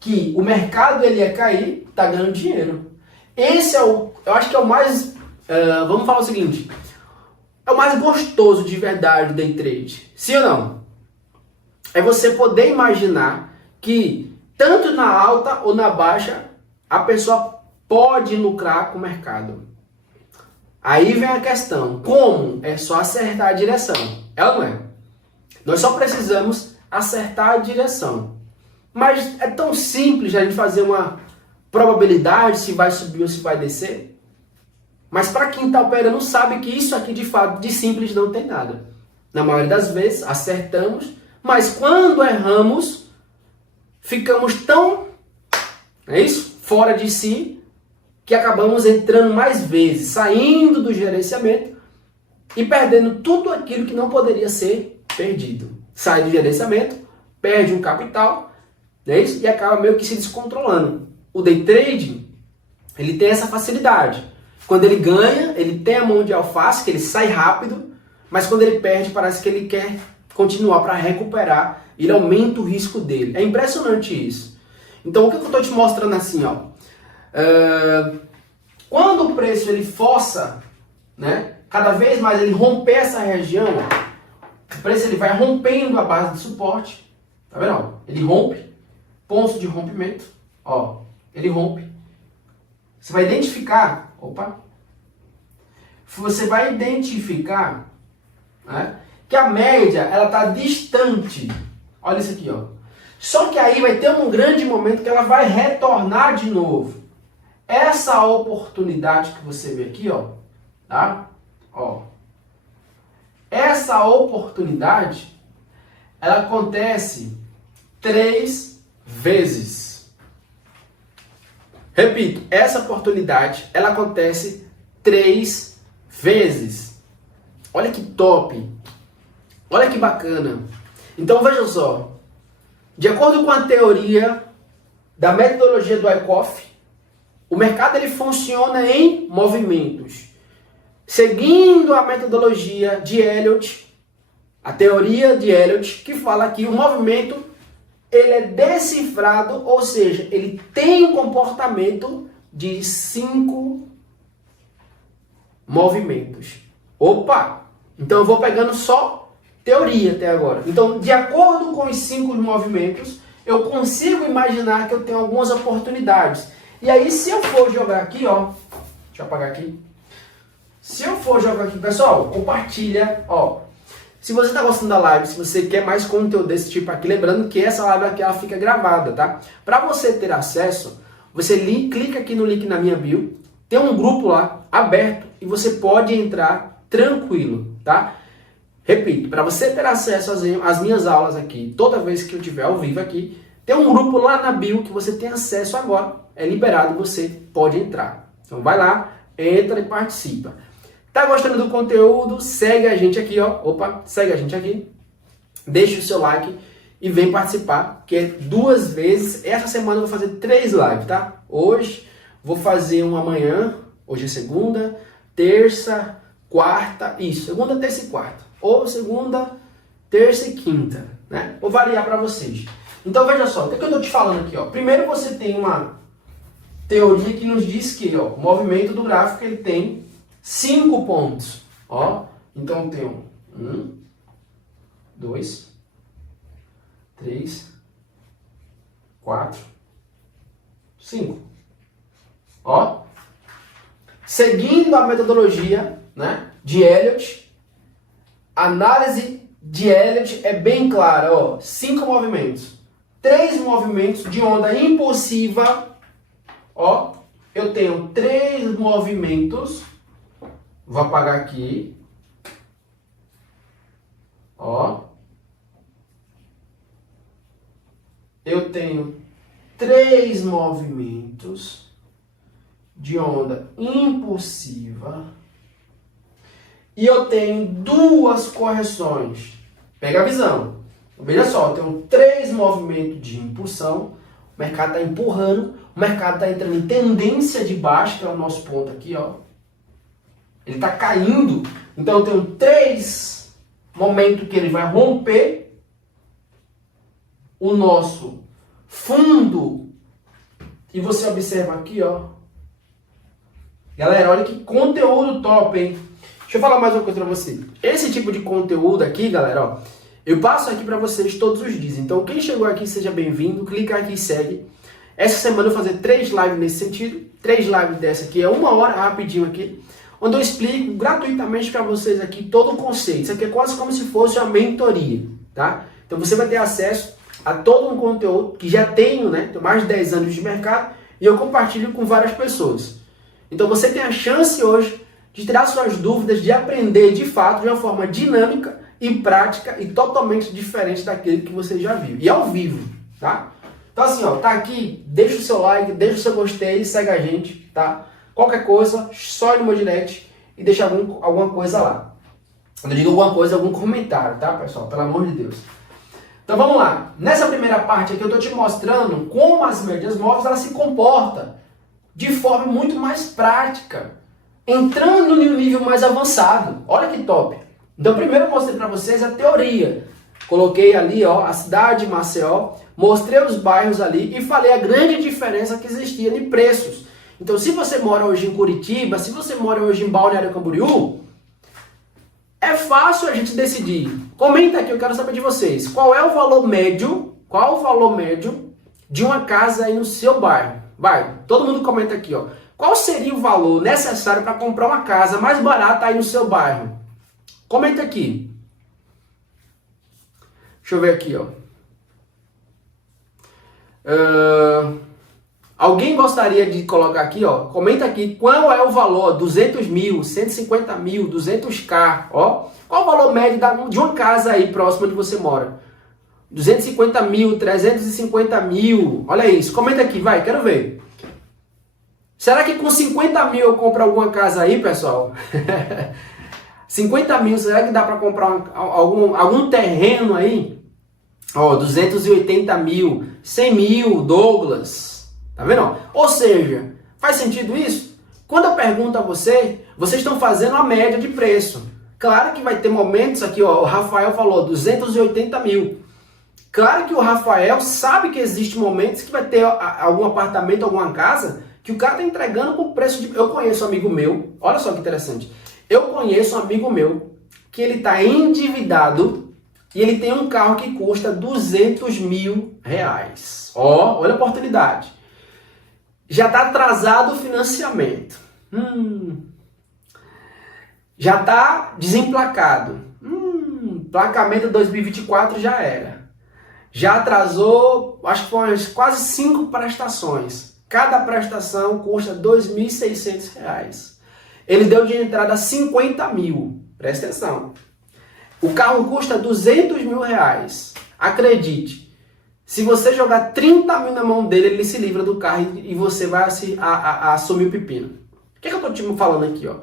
que o mercado ele ia cair, está ganhando dinheiro. Esse é eu acho que é o mais, vamos falar o seguinte, é o mais gostoso de verdade do day trade. Sim ou não? É você poder imaginar que tanto na alta ou na baixa, a pessoa pode lucrar com o mercado. Aí vem a questão, como? É só acertar a direção. É ou não é? Nós só precisamos acertar a direção. Mas é tão simples a gente fazer uma probabilidade se vai subir ou se vai descer. Mas para quem está operando sabe que isso aqui de fato de simples não tem nada. Na maioria das vezes acertamos, mas quando erramos, ficamos tão, é isso? Fora de si, que acabamos entrando mais vezes, saindo do gerenciamento e perdendo tudo aquilo que não poderia ser perdido. Sai do gerenciamento, perde um capital, é isso? E acaba meio que se descontrolando. O day trading, ele tem essa facilidade. Quando ele ganha, ele tem a mão de alface, que ele sai rápido, mas quando ele perde, parece que ele quer continuar para recuperar, ele aumenta o risco dele. É impressionante isso. Então, o que eu estou te mostrando assim, ó? Quando o preço ele força, né, cada vez mais ele romper essa região, o preço ele vai rompendo a base de suporte, tá vendo? Ó, ele rompe, ponto de rompimento, ó, ele rompe. Você vai identificar, né, que a média ela está distante. Olha isso aqui, ó. Só que aí vai ter um grande momento que ela vai retornar de novo. Essa oportunidade que você vê aqui, ó, tá? Ó. Essa oportunidade, ela acontece 3 vezes. Repito, essa oportunidade, ela acontece 3 vezes. Olha que top. Olha que bacana. Então veja só. De acordo com a teoria da metodologia do Wyckoff, o mercado ele funciona em movimentos. Seguindo a metodologia de Elliott, a teoria de Elliott, que fala que o movimento ele é decifrado, ou seja, ele tem um comportamento de 5 movimentos. Então eu vou pegando só teoria até agora. Então, de acordo com os 5 movimentos, eu consigo imaginar que eu tenho algumas oportunidades. E aí, se eu for jogar aqui, ó, deixa eu apagar aqui. Se eu for jogar aqui, pessoal, compartilha, ó. Se você está gostando da live, se você quer mais conteúdo desse tipo aqui, lembrando que essa live aqui ela fica gravada, tá? Para você ter acesso, você clica aqui no link na minha bio, tem um grupo lá aberto e você pode entrar tranquilo, tá? Repito, para você ter acesso às minhas aulas aqui, toda vez que eu tiver ao vivo aqui, tem um grupo lá na bio que você tem acesso agora, é liberado, você pode entrar. Então vai lá, entra e participa. Tá gostando do conteúdo? Segue a gente aqui, ó. Segue a gente aqui. Deixa o seu like e vem participar, que é 2 vezes. Essa semana eu vou fazer 3 lives, tá? Hoje vou fazer uma amanhã, hoje é segunda, terça, quarta, isso, segunda, terça e quarta. Ou segunda, terça e quinta, né? Vou variar para vocês. Então veja só, o que eu estou te falando aqui, ó? Primeiro você tem uma teoria que nos diz que, ó, o movimento do gráfico ele tem 5 pontos, ó. Então eu tenho 1, 2, 3, 4, 5. Ó. Seguindo a metodologia, né, de Elliott, a análise de Elliott é bem clara, ó. 5 movimentos. 3 movimentos de onda impulsiva, ó. Eu tenho 3 movimentos. Vou apagar aqui. Ó. Eu tenho 3 movimentos de onda impulsiva. E eu tenho 2 correções. Pega a visão. Veja só, eu tenho 3 movimentos de impulsão. O mercado está empurrando. O mercado está entrando em tendência de baixa, que é o nosso ponto aqui, ó. Ele está caindo. Então eu tenho 3 momentos que ele vai romper o nosso fundo. E você observa aqui, ó. Galera, olha que conteúdo top, hein? Deixa eu falar mais uma coisa pra você. Esse tipo de conteúdo aqui, galera, ó, eu passo aqui pra vocês todos os dias. Então, quem chegou aqui, seja bem-vindo. Clica aqui e segue. Essa semana eu vou fazer 3 lives nesse sentido. 3 lives dessa aqui, é 1 hora, rapidinho aqui. Onde eu explico gratuitamente pra vocês aqui todo o conceito. Isso aqui é quase como se fosse uma mentoria, tá? Então, você vai ter acesso a todo um conteúdo que já tenho, né? Tenho mais de 10 anos de mercado e eu compartilho com várias pessoas. Então, você tem a chance hoje de tirar suas dúvidas, de aprender de fato de uma forma dinâmica e prática e totalmente diferente daquele que você já viu. E ao vivo, tá? Então assim, ó, tá aqui, deixa o seu like, deixa o seu gostei, segue a gente, tá? Qualquer coisa, só ir no meu direct e deixa alguma coisa lá. Quando eu digo alguma coisa, algum comentário, tá, pessoal? Pelo amor de Deus. Então vamos lá. Nessa primeira parte aqui eu tô te mostrando como as médias móveis elas se comportam de forma muito mais prática, entrando em um nível mais avançado. Olha que top! Então primeiro eu mostrei para vocês a teoria. Coloquei ali, ó, a cidade de Maceió, mostrei os bairros ali e falei a grande diferença que existia de preços. Então se você mora hoje em Curitiba, se você mora hoje em Balneário Camboriú, É fácil a gente decidir. Comenta aqui, eu quero saber de vocês. Qual é o valor médio de uma casa aí no seu bairro? Vai, todo mundo comenta aqui, ó. Qual seria o valor necessário para comprar uma casa mais barata aí no seu bairro? Comenta aqui. Deixa eu ver aqui, ó. Alguém gostaria de colocar aqui, ó? Comenta aqui qual é o valor, 200 mil, 150 mil, 200k, ó. Qual o valor médio de uma casa aí próxima onde você mora? 250 mil, 350 mil, olha isso. Comenta aqui, vai, quero ver. Será que com 50 mil eu compro alguma casa aí, pessoal? 50 mil, será que dá para comprar algum terreno aí? Ó, 280 mil, 100 mil, Douglas. Tá vendo? Ou seja, faz sentido isso? Quando eu pergunto a vocês estão fazendo a média de preço. Claro que vai ter momentos aqui, ó, o Rafael falou 280 mil. Claro que o Rafael sabe que existem momentos que vai ter algum apartamento, alguma casa, que o cara tá entregando por preço de... Eu conheço um amigo meu, olha só que interessante. Eu conheço um amigo meu que ele tá endividado e ele tem um carro que custa 200 mil reais. Ó, olha a oportunidade. Já tá atrasado o financiamento. Já tá desemplacado. Placamento 2024 já era. Já atrasou, acho que foi umas quase 5 prestações. Cada prestação custa R$ 2.600. Ele deu de entrada 50 mil. Presta atenção. O carro custa 200 mil reais. Acredite, se você jogar 30 mil na mão dele, ele se livra do carro e você vai assumir o pepino. O que eu tô te falando aqui, ó?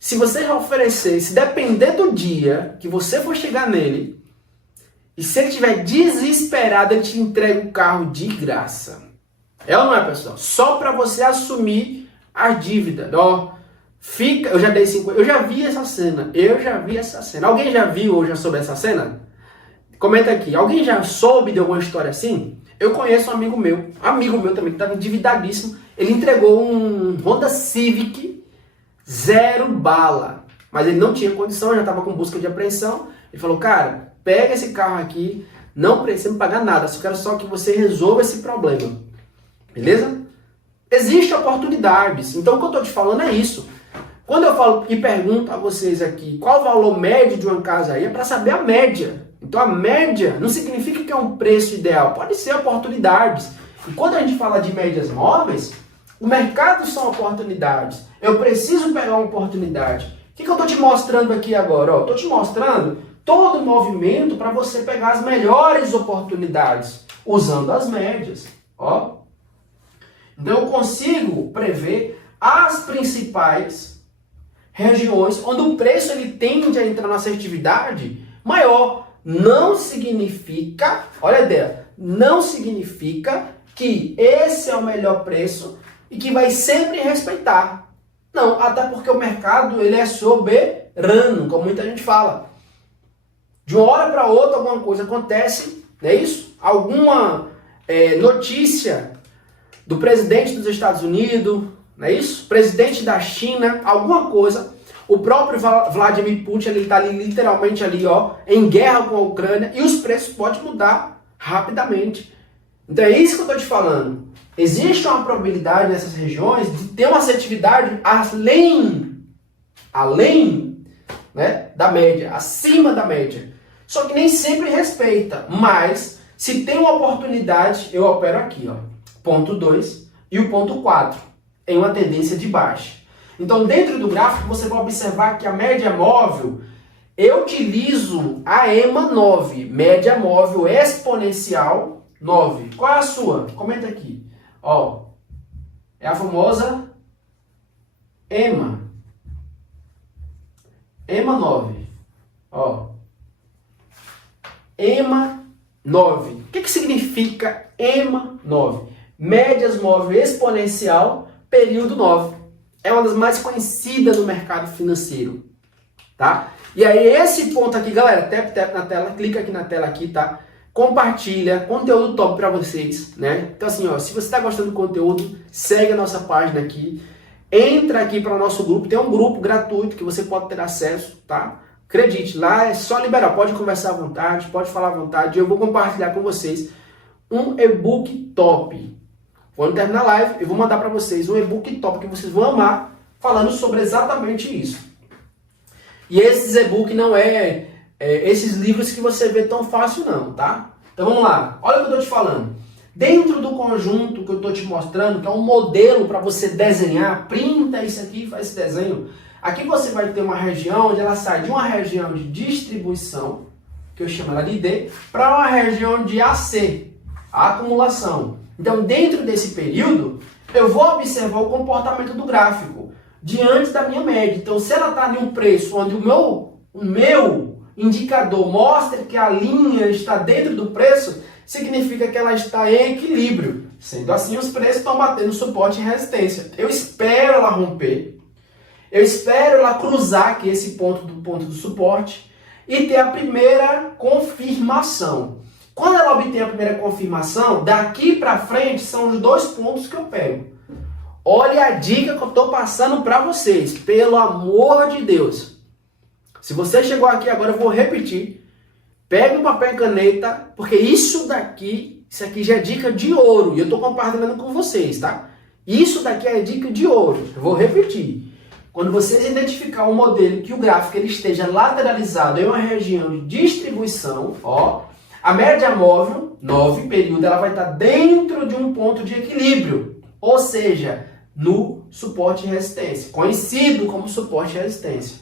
Se você oferecer, se depender do dia que você for chegar nele, e se ele estiver desesperado, ele te entrega o carro de graça. É ou não é, pessoal? Só para você assumir a dívida. Ó, fica, eu já dei 50, eu já vi essa cena. Alguém já viu ou já soube essa cena? Comenta aqui. Alguém já soube de alguma história assim? Eu conheço um amigo meu também, que estava endividadíssimo. Ele entregou um Honda Civic 0 bala. Mas ele não tinha condição, já estava com busca de apreensão. Ele falou, cara, pega esse carro aqui, não precisa me pagar nada, só quero só que você resolva esse problema. Beleza? Existem oportunidades. Então o que eu estou te falando é isso. Quando eu falo e pergunto a vocês aqui qual o valor médio de uma casa aí, é para saber a média. Então a média não significa que é um preço ideal, pode ser oportunidades. E quando a gente fala de médias móveis, o mercado são oportunidades. Eu preciso pegar uma oportunidade. O que eu estou te mostrando aqui agora? Estou te mostrando todo o movimento para você pegar as melhores oportunidades, usando as médias. Ó. Então eu consigo prever as principais regiões onde o preço ele tende a entrar na assertividade maior. Não significa, olha a ideia, não significa que esse é o melhor preço e que vai sempre respeitar. Não, até porque o mercado ele é soberano, como muita gente fala. De uma hora para outra alguma coisa acontece, não é isso? Alguma notícia do presidente dos Estados Unidos, não é isso? Presidente da China, alguma coisa. O próprio Vladimir Putin ele está ali, literalmente ali, ó, em guerra com a Ucrânia e os preços podem mudar rapidamente. Então é isso que eu estou te falando. Existe uma probabilidade nessas regiões de ter uma assertividade além, né, da média, acima da média. Só que nem sempre respeita, mas se tem uma oportunidade, eu opero aqui, ó, ponto 2 e o ponto 4, em uma tendência de baixa. Então, dentro do gráfico, você vai observar que a média móvel, eu utilizo a EMA 9, média móvel exponencial 9. Qual é a sua? Comenta aqui. Ó, é a famosa EMA. EMA 9. Ó. EMA 9. O que significa EMA 9? Médias móvel exponencial, período 9. É uma das mais conhecidas no mercado financeiro, tá? E aí esse ponto aqui, galera, tap na tela, clica aqui na tela aqui, tá? Compartilha, conteúdo top para vocês, né? Então assim, ó, se você está gostando do conteúdo, segue a nossa página aqui, entra aqui para o nosso grupo, tem um grupo gratuito que você pode ter acesso, tá? Acredite, lá é só liberar. Pode conversar à vontade, pode falar à vontade. Eu vou compartilhar com vocês um e-book top. Quando terminar a live, eu vou mandar para vocês um e-book top que vocês vão amar, falando sobre exatamente isso. E esses e-book não esses livros que você vê tão fácil não, tá? Então vamos lá. Olha o que eu estou te falando. Dentro do conjunto que eu estou te mostrando, que é um modelo para você desenhar, printa isso aqui e faz esse desenho. Aqui você vai ter uma região onde ela sai de uma região de distribuição, que eu chamo ela de D, para uma região de AC, a acumulação. Então, dentro desse período, eu vou observar o comportamento do gráfico diante da minha média. Então, se ela está em um preço onde o meu indicador mostra que a linha está dentro do preço, significa que ela está em equilíbrio. Sendo assim, os preços estão batendo suporte e resistência. Eu espero ela romper, eu espero ela cruzar aqui esse ponto do suporte e ter a primeira confirmação. Quando ela obtém a primeira confirmação, daqui para frente são os 2 pontos que eu pego. Olha a dica que eu estou passando para vocês, pelo amor de Deus. Se você chegou aqui agora, eu vou repetir. Pega um papel e caneta, porque isso aqui já é dica de ouro. E eu estou compartilhando com vocês, tá? Isso daqui é dica de ouro. Eu vou repetir. Quando vocês identificar um modelo que o gráfico ele esteja lateralizado em uma região de distribuição, ó, a média móvel, 9 período, ela vai estar dentro de um ponto de equilíbrio. Ou seja, no suporte e resistência, conhecido como suporte e resistência.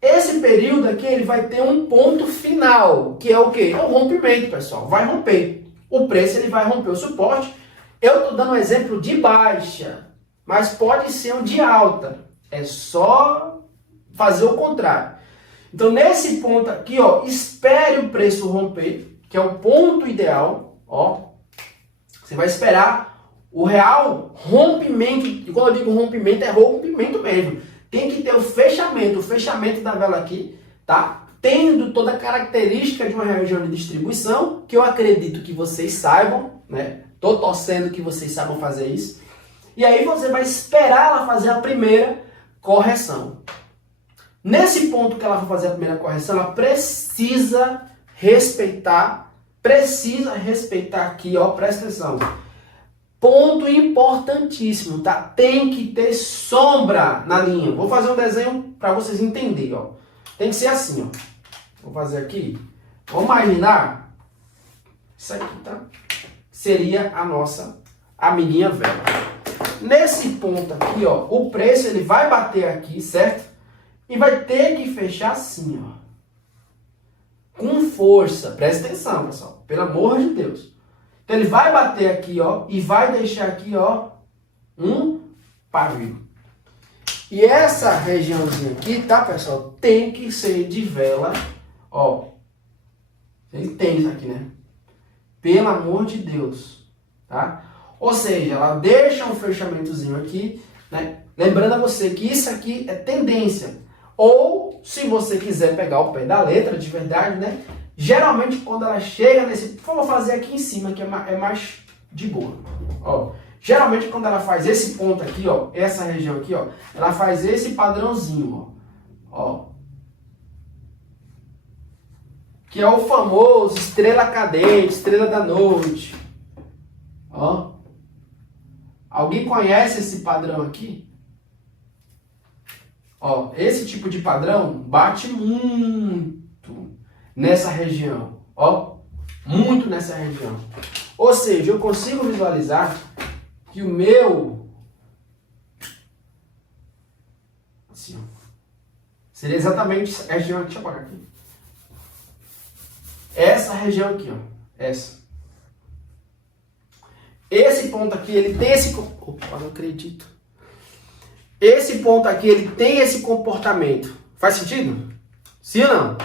Esse período aqui ele vai ter um ponto final, que é o quê? É o rompimento, pessoal. Vai romper. O preço ele vai romper o suporte. Eu estou dando um exemplo de baixa, mas pode ser um de alta. É só fazer o contrário. Então, nesse ponto aqui, ó, espere o preço romper, que é o ponto ideal. Ó, você vai esperar o real rompimento. E quando eu digo rompimento, é rompimento mesmo. Tem que ter o fechamento da vela aqui, tá? Tendo toda a característica de uma região de distribuição, que eu acredito que vocês saibam, né? Tô torcendo que vocês saibam fazer isso. E aí você vai esperar ela fazer a primeira correção. Nesse ponto que ela vai fazer a primeira correção, ela precisa respeitar aqui, ó, presta atenção. Ponto importantíssimo, tá? Tem que ter sombra na linha. Vou fazer um desenho para vocês entenderem, ó. Tem que ser assim, ó. Vou fazer aqui. Vamos imaginar. Isso aqui, tá? Seria a nossa amiguinha vela. Nesse ponto aqui, ó, o preço ele vai bater aqui, certo? E vai ter que fechar assim, ó. Com força. Presta atenção, pessoal. Pelo amor de Deus. Então ele vai bater aqui, ó, e vai deixar aqui, ó, um pavio. E essa regiãozinha aqui, tá, pessoal, tem que ser de vela, ó. Ele tem isso aqui, né? Pelo amor de Deus, tá? Ou seja, ela deixa um fechamentozinho aqui, né? Lembrando a você que isso aqui é tendência. Ou, se você quiser pegar o pé da letra de verdade, né? Geralmente, quando ela chega nesse... Vou fazer aqui em cima, que é mais de boa. Ó, geralmente, quando ela faz esse ponto aqui, ó, essa região aqui, ó, ela faz esse padrãozinho, ó. Que é o famoso estrela cadente, estrela da noite. Ó. Alguém conhece esse padrão aqui? Ó, esse tipo de padrão bate muito nessa região, ó, muito nessa região. Ou seja, eu consigo visualizar que o meu assim, ó, seria exatamente essa região aqui, deixa eu apagar aqui. Essa região aqui, ó, essa. Esse ponto aqui, ele tem esse... Opa, não acredito. Esse ponto aqui, ele tem esse comportamento. Faz sentido? Sim ou não?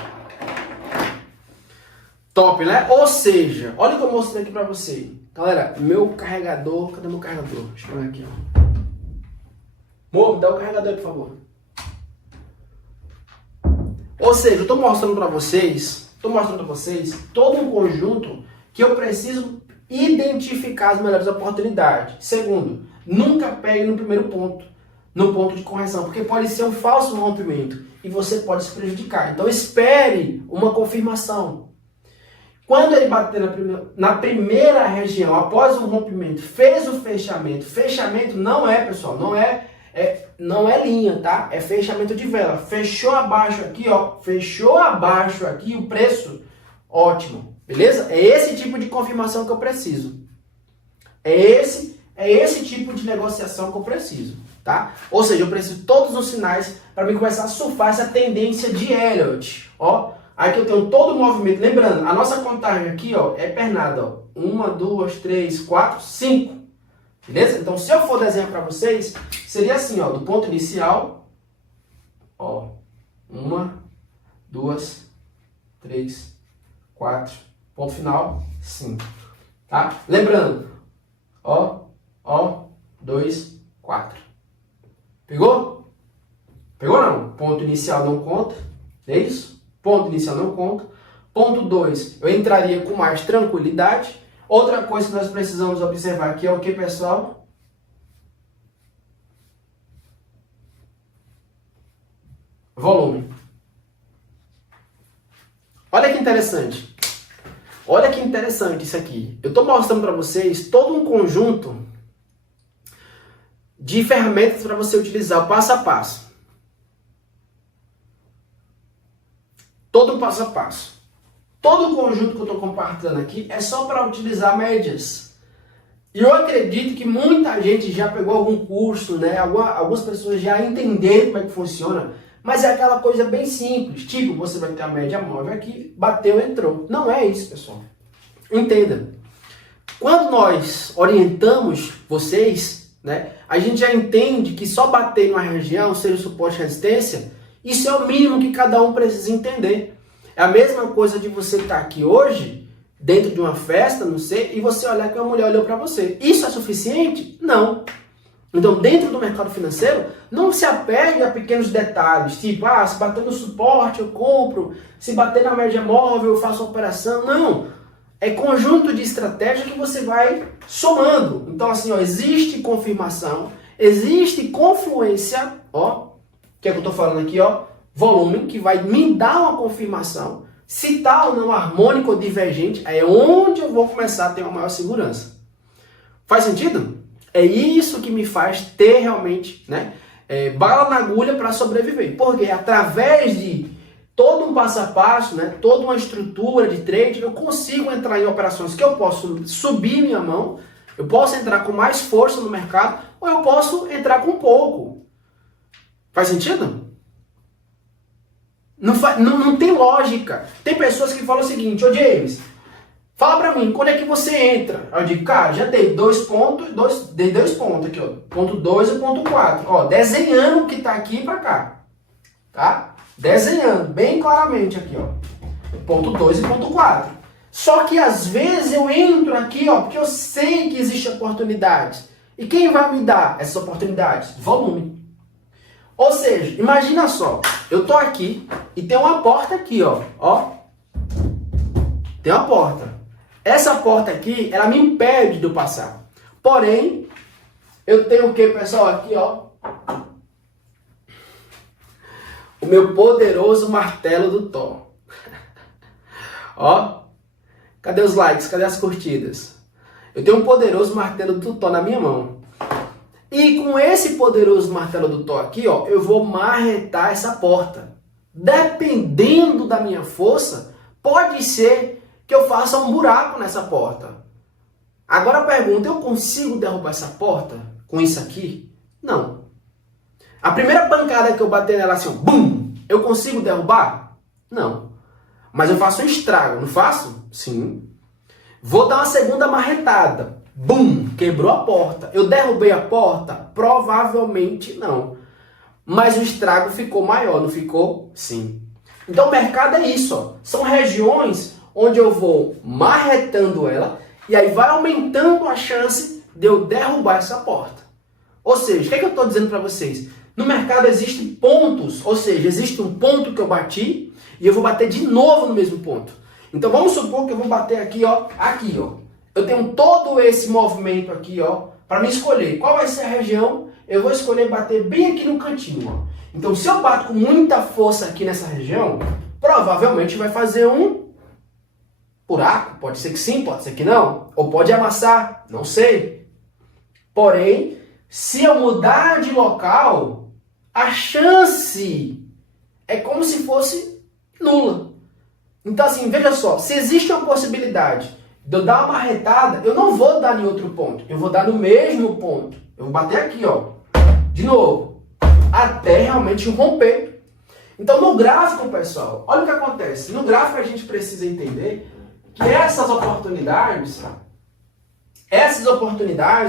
Top, né? Ou seja, olha o que eu mostrei aqui pra você. Galera, meu carregador... Cadê meu carregador? Deixa eu ver aqui, ó. Amor, me dá o carregador aí, por favor. Ou seja, eu tô mostrando pra vocês todo um conjunto que eu preciso identificar as melhores oportunidades. Segundo, nunca pegue no primeiro ponto, no ponto de correção, porque pode ser um falso rompimento. e você pode se prejudicar. Então espere uma confirmação. Quando ele bater na primeira região, após o rompimento, fez o fechamento. Fechamento não é, pessoal, não é linha, tá? É fechamento de vela. Fechou abaixo aqui, ó. Fechou abaixo aqui o preço. Ótimo. Beleza? É esse tipo de confirmação que eu preciso. É esse tipo de negociação que eu preciso, tá? Ou seja, eu preciso de todos os sinais para mim começar a surfar essa tendência de Elliott, ó. Aí que eu tenho todo o movimento. Lembrando, a nossa contagem aqui, ó, é pernada, ó. 1, 2, 3, 4, 5. Beleza? Então, se eu for desenhar para vocês, seria assim, ó, do ponto inicial, ó, 1, 2, 3, 4, ponto final, 5. Tá? Lembrando, ó, 2, 4. Pegou? Pegou não? Ponto inicial não conta, é isso? Ponto inicial não conta. Ponto 2, eu entraria com mais tranquilidade. Outra coisa que nós precisamos observar aqui é o que, pessoal? Volume. Olha que interessante. Olha que interessante isso aqui. Eu estou mostrando para vocês todo um conjunto de ferramentas para você utilizar passo a passo. Todo passo a passo. Todo o conjunto que eu estou compartilhando aqui é só para utilizar médias. E eu acredito que muita gente já pegou algum curso, né? Algumas pessoas já entenderam como é que funciona, mas é aquela coisa bem simples. Tipo, você vai ter a média móvel aqui, bateu, entrou. Não é isso, pessoal. Entenda. Quando nós orientamos vocês, né? A gente já entende que só bater numa região, seja suporte e resistência, isso é o mínimo que cada um precisa entender. É a mesma coisa de você estar aqui hoje, dentro de uma festa, não sei, e você olhar que uma mulher olhou para você. Isso é suficiente? Não. Então, dentro do mercado financeiro, não se apegue a pequenos detalhes, tipo, se bater no suporte, eu compro, se bater na média móvel, eu faço a operação. Não. É conjunto de estratégia que você vai somando. Então, assim, ó, existe confirmação, existe confluência, ó, que é o que eu estou falando aqui, ó, volume, que vai me dar uma confirmação. Se está ou não harmônico ou divergente, é onde eu vou começar a ter uma maior segurança. Faz sentido? É isso que me faz ter realmente, né, bala na agulha para sobreviver. Porque através de todo um passo a passo, né, toda uma estrutura de trade, eu consigo entrar em operações que eu posso subir minha mão, eu posso entrar com mais força no mercado, ou eu posso entrar com pouco. Faz sentido? Não tem lógica. Tem pessoas que falam o seguinte, ô James, fala pra mim, quando é que você entra? Eu digo, cara, já dei dois pontos aqui, ó. Ponto 2 e ponto 4. Ó, desenhando o que tá aqui pra cá. Tá? Desenhando bem claramente aqui, ó. Ponto 2 e ponto 4. Só que às vezes eu entro aqui, ó, porque eu sei que existe oportunidades. E quem vai me dar essas oportunidades? Volume. Ou seja, imagina só, eu tô aqui e tem uma porta aqui, ó. Tem uma porta. Essa porta aqui, ela me impede de eu passar. Porém, eu tenho o que, pessoal? Aqui, ó. O meu poderoso martelo do Thor. Ó. Cadê os likes? Cadê as curtidas? Eu tenho um poderoso martelo do Thor na minha mão. E com esse poderoso martelo do Thor aqui, ó, eu vou marretar essa porta. Dependendo da minha força, pode ser que eu faça um buraco nessa porta. Agora a pergunta, eu consigo derrubar essa porta com isso aqui? Não. A primeira pancada que eu bater nela assim, ó, bum, eu consigo derrubar? Não. Mas eu faço um estrago, não faço? Sim. Vou dar uma segunda marretada. Bum! Quebrou a porta. Eu derrubei a porta? Provavelmente não. Mas o estrago ficou maior, não ficou? Sim. Então o mercado é isso, ó. São regiões onde eu vou marretando ela e aí vai aumentando a chance de eu derrubar essa porta. Ou seja, o que é que eu estou dizendo para vocês? No mercado existem pontos, ou seja, existe um ponto que eu bati e eu vou bater de novo no mesmo ponto. Então vamos supor que eu vou bater aqui, ó, aqui, ó. Eu tenho todo esse movimento aqui, ó, para me escolher qual vai ser a região. Eu vou escolher bater bem aqui no cantinho, ó. Então, se eu bato com muita força aqui nessa região, provavelmente vai fazer um buraco. Pode ser que sim, pode ser que não. Ou pode amassar, não sei. Porém, se eu mudar de local, a chance é como se fosse nula. Então, assim, veja só, se existe uma possibilidade de eu dar uma marretada, eu não vou dar em outro ponto. Eu vou dar no mesmo ponto. Eu vou bater aqui, ó. De novo. Até realmente romper. Então, no gráfico, pessoal, olha o que acontece. No gráfico, a gente precisa entender que essas oportunidades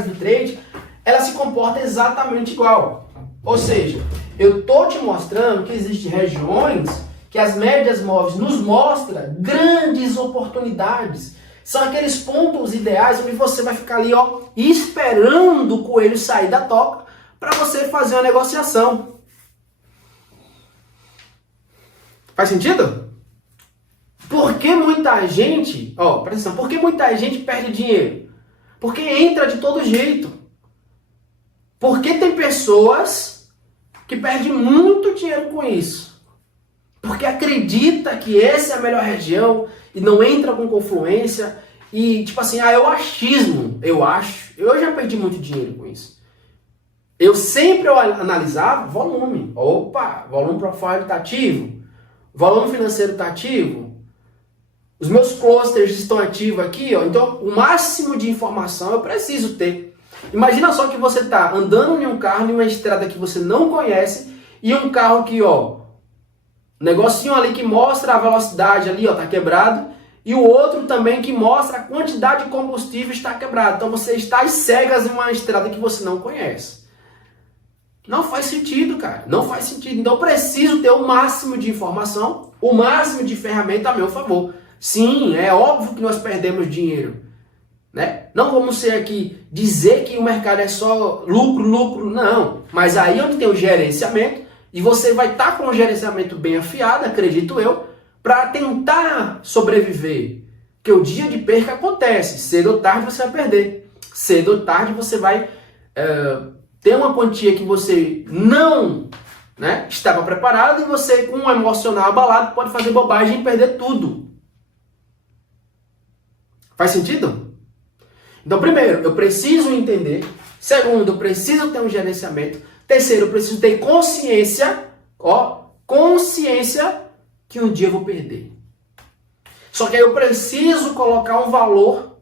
do trade, elas se comportam exatamente igual. Ou seja, eu estou te mostrando que existem regiões que as médias móveis nos mostram grandes oportunidades. São aqueles pontos ideais onde você vai ficar ali, ó, esperando o coelho sair da toca para você fazer uma negociação. Faz sentido? Por que muita gente, ó, presta atenção, por que muita gente perde dinheiro? Porque entra de todo jeito. Porque tem pessoas que perdem muito dinheiro com isso. Porque acredita que essa é a melhor região e não entra com confluência e tipo assim, é o achismo, eu acho. Eu já perdi muito dinheiro com isso. Eu sempre analisava volume. Opa, volume profile está ativo. Volume financeiro está ativo. Os meus clusters estão ativos aqui, ó. Então, o máximo de informação eu preciso ter. Imagina só que você está andando em um carro, em uma estrada que você não conhece, e um carro aqui, ó, um negocinho ali que mostra a velocidade ali, ó, tá quebrado, e o outro também que mostra a quantidade de combustível está quebrado. Então, você está às cegas em uma estrada que você não conhece. Não faz sentido, cara. Não faz sentido. Então, eu preciso ter o máximo de informação, o máximo de ferramenta a meu favor. Sim, é óbvio que nós perdemos dinheiro, né? Não vamos ser aqui dizer que o mercado é só lucro, lucro, não. Mas aí onde tem o gerenciamento, e você vai estar com o gerenciamento bem afiado, acredito eu, para tentar sobreviver. Porque o dia de perca acontece, cedo ou tarde você vai perder. Cedo ou tarde você vai ter uma quantia que você não, né, estava preparado, e você com um emocional abalado pode fazer bobagem e perder tudo. Faz sentido? Então, primeiro, eu preciso entender. Segundo, eu preciso ter um gerenciamento. Terceiro, eu preciso ter consciência, ó, consciência que um dia eu vou perder. Só que aí eu preciso colocar um valor,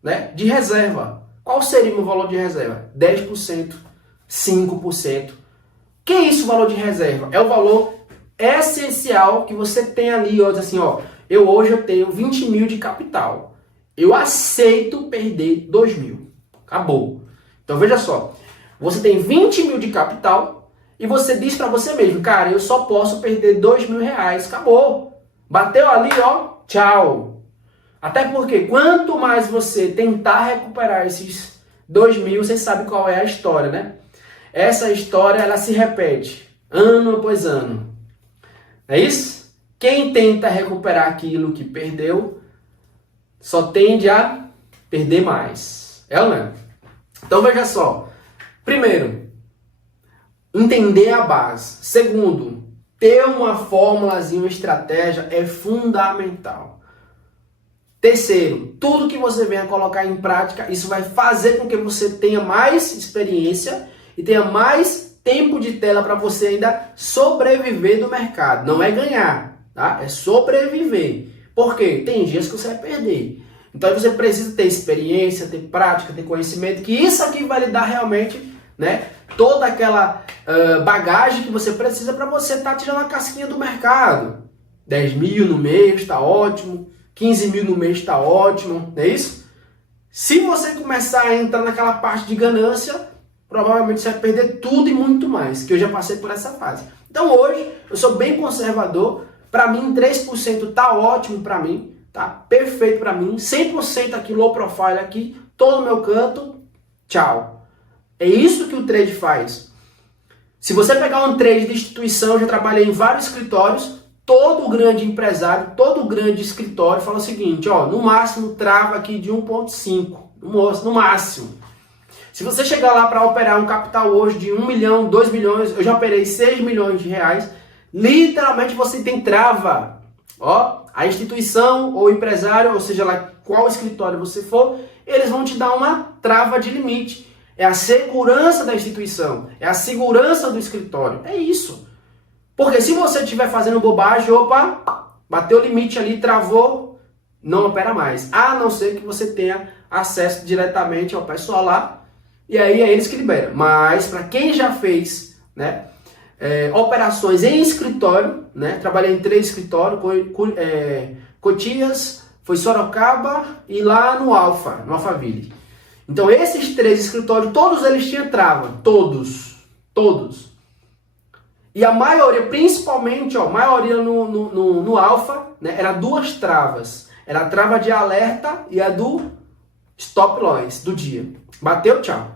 né, de reserva. Qual seria o meu valor de reserva? 10%, 5%. Que é isso, o valor de reserva? É o valor essencial que você tem ali, ó, assim, ó, hoje eu tenho 20 mil de capital. Eu aceito perder 2 mil. Acabou. Então veja só. Você tem 20 mil de capital e você diz para você mesmo, cara, eu só posso perder 2 mil reais. Acabou. Bateu ali, ó, tchau. Até porque quanto mais você tentar recuperar esses 2 mil, você sabe qual é a história, né? Essa história, ela se repete ano após ano. É isso? Quem tenta recuperar aquilo que perdeu só tende a perder mais. É ou não é? Então veja só. Primeiro, entender a base. Segundo, ter uma fórmulazinha, uma estratégia é fundamental. Terceiro, tudo que você venha colocar em prática, isso vai fazer com que você tenha mais experiência e tenha mais tempo de tela para você ainda sobreviver do mercado. Não é ganhar, tá? É sobreviver. Por quê? Tem dias que você vai perder. Então você precisa ter experiência, ter prática, ter conhecimento, que isso aqui vai lhe dar realmente, né, toda aquela bagagem que você precisa para você estar tirando a casquinha do mercado. 10 mil no mês está ótimo, 15 mil no mês está ótimo, não é isso? Se você começar a entrar naquela parte de ganância, provavelmente você vai perder tudo e muito mais, que eu já passei por essa fase. Então hoje eu sou bem conservador. Para mim, 3% tá ótimo para mim, tá perfeito para mim. 100% aqui, low profile aqui, todo no meu canto, tchau. É isso que o trade faz. Se você pegar um trade de instituição, eu já trabalhei em vários escritórios, todo grande empresário, todo grande escritório fala o seguinte, ó, no máximo trava aqui de 1,5, no máximo. Se você chegar lá para operar um capital hoje de 1 milhão, 2 milhões, eu já operei 6 milhões de reais, literalmente você tem trava. Ó, a instituição ou empresário, ou seja lá qual escritório você for, eles vão te dar uma trava de limite. É a segurança da instituição, é a segurança do escritório. É isso. Porque se você estiver fazendo bobagem, opa, bateu o limite ali, travou, não opera mais. A não ser que você tenha acesso diretamente ao pessoal lá, e aí é eles que liberam. Mas para quem já fez, né, operações em escritório, né, trabalhei em 3 escritórios, Cotias, foi Sorocaba e lá no Alphaville. Então esses 3 escritórios, todos eles tinham trava, todos. E a maioria, principalmente, a maioria no Alpha, né, era 2 travas. Era a trava de alerta e a do stop loss do dia. Bateu, tchau.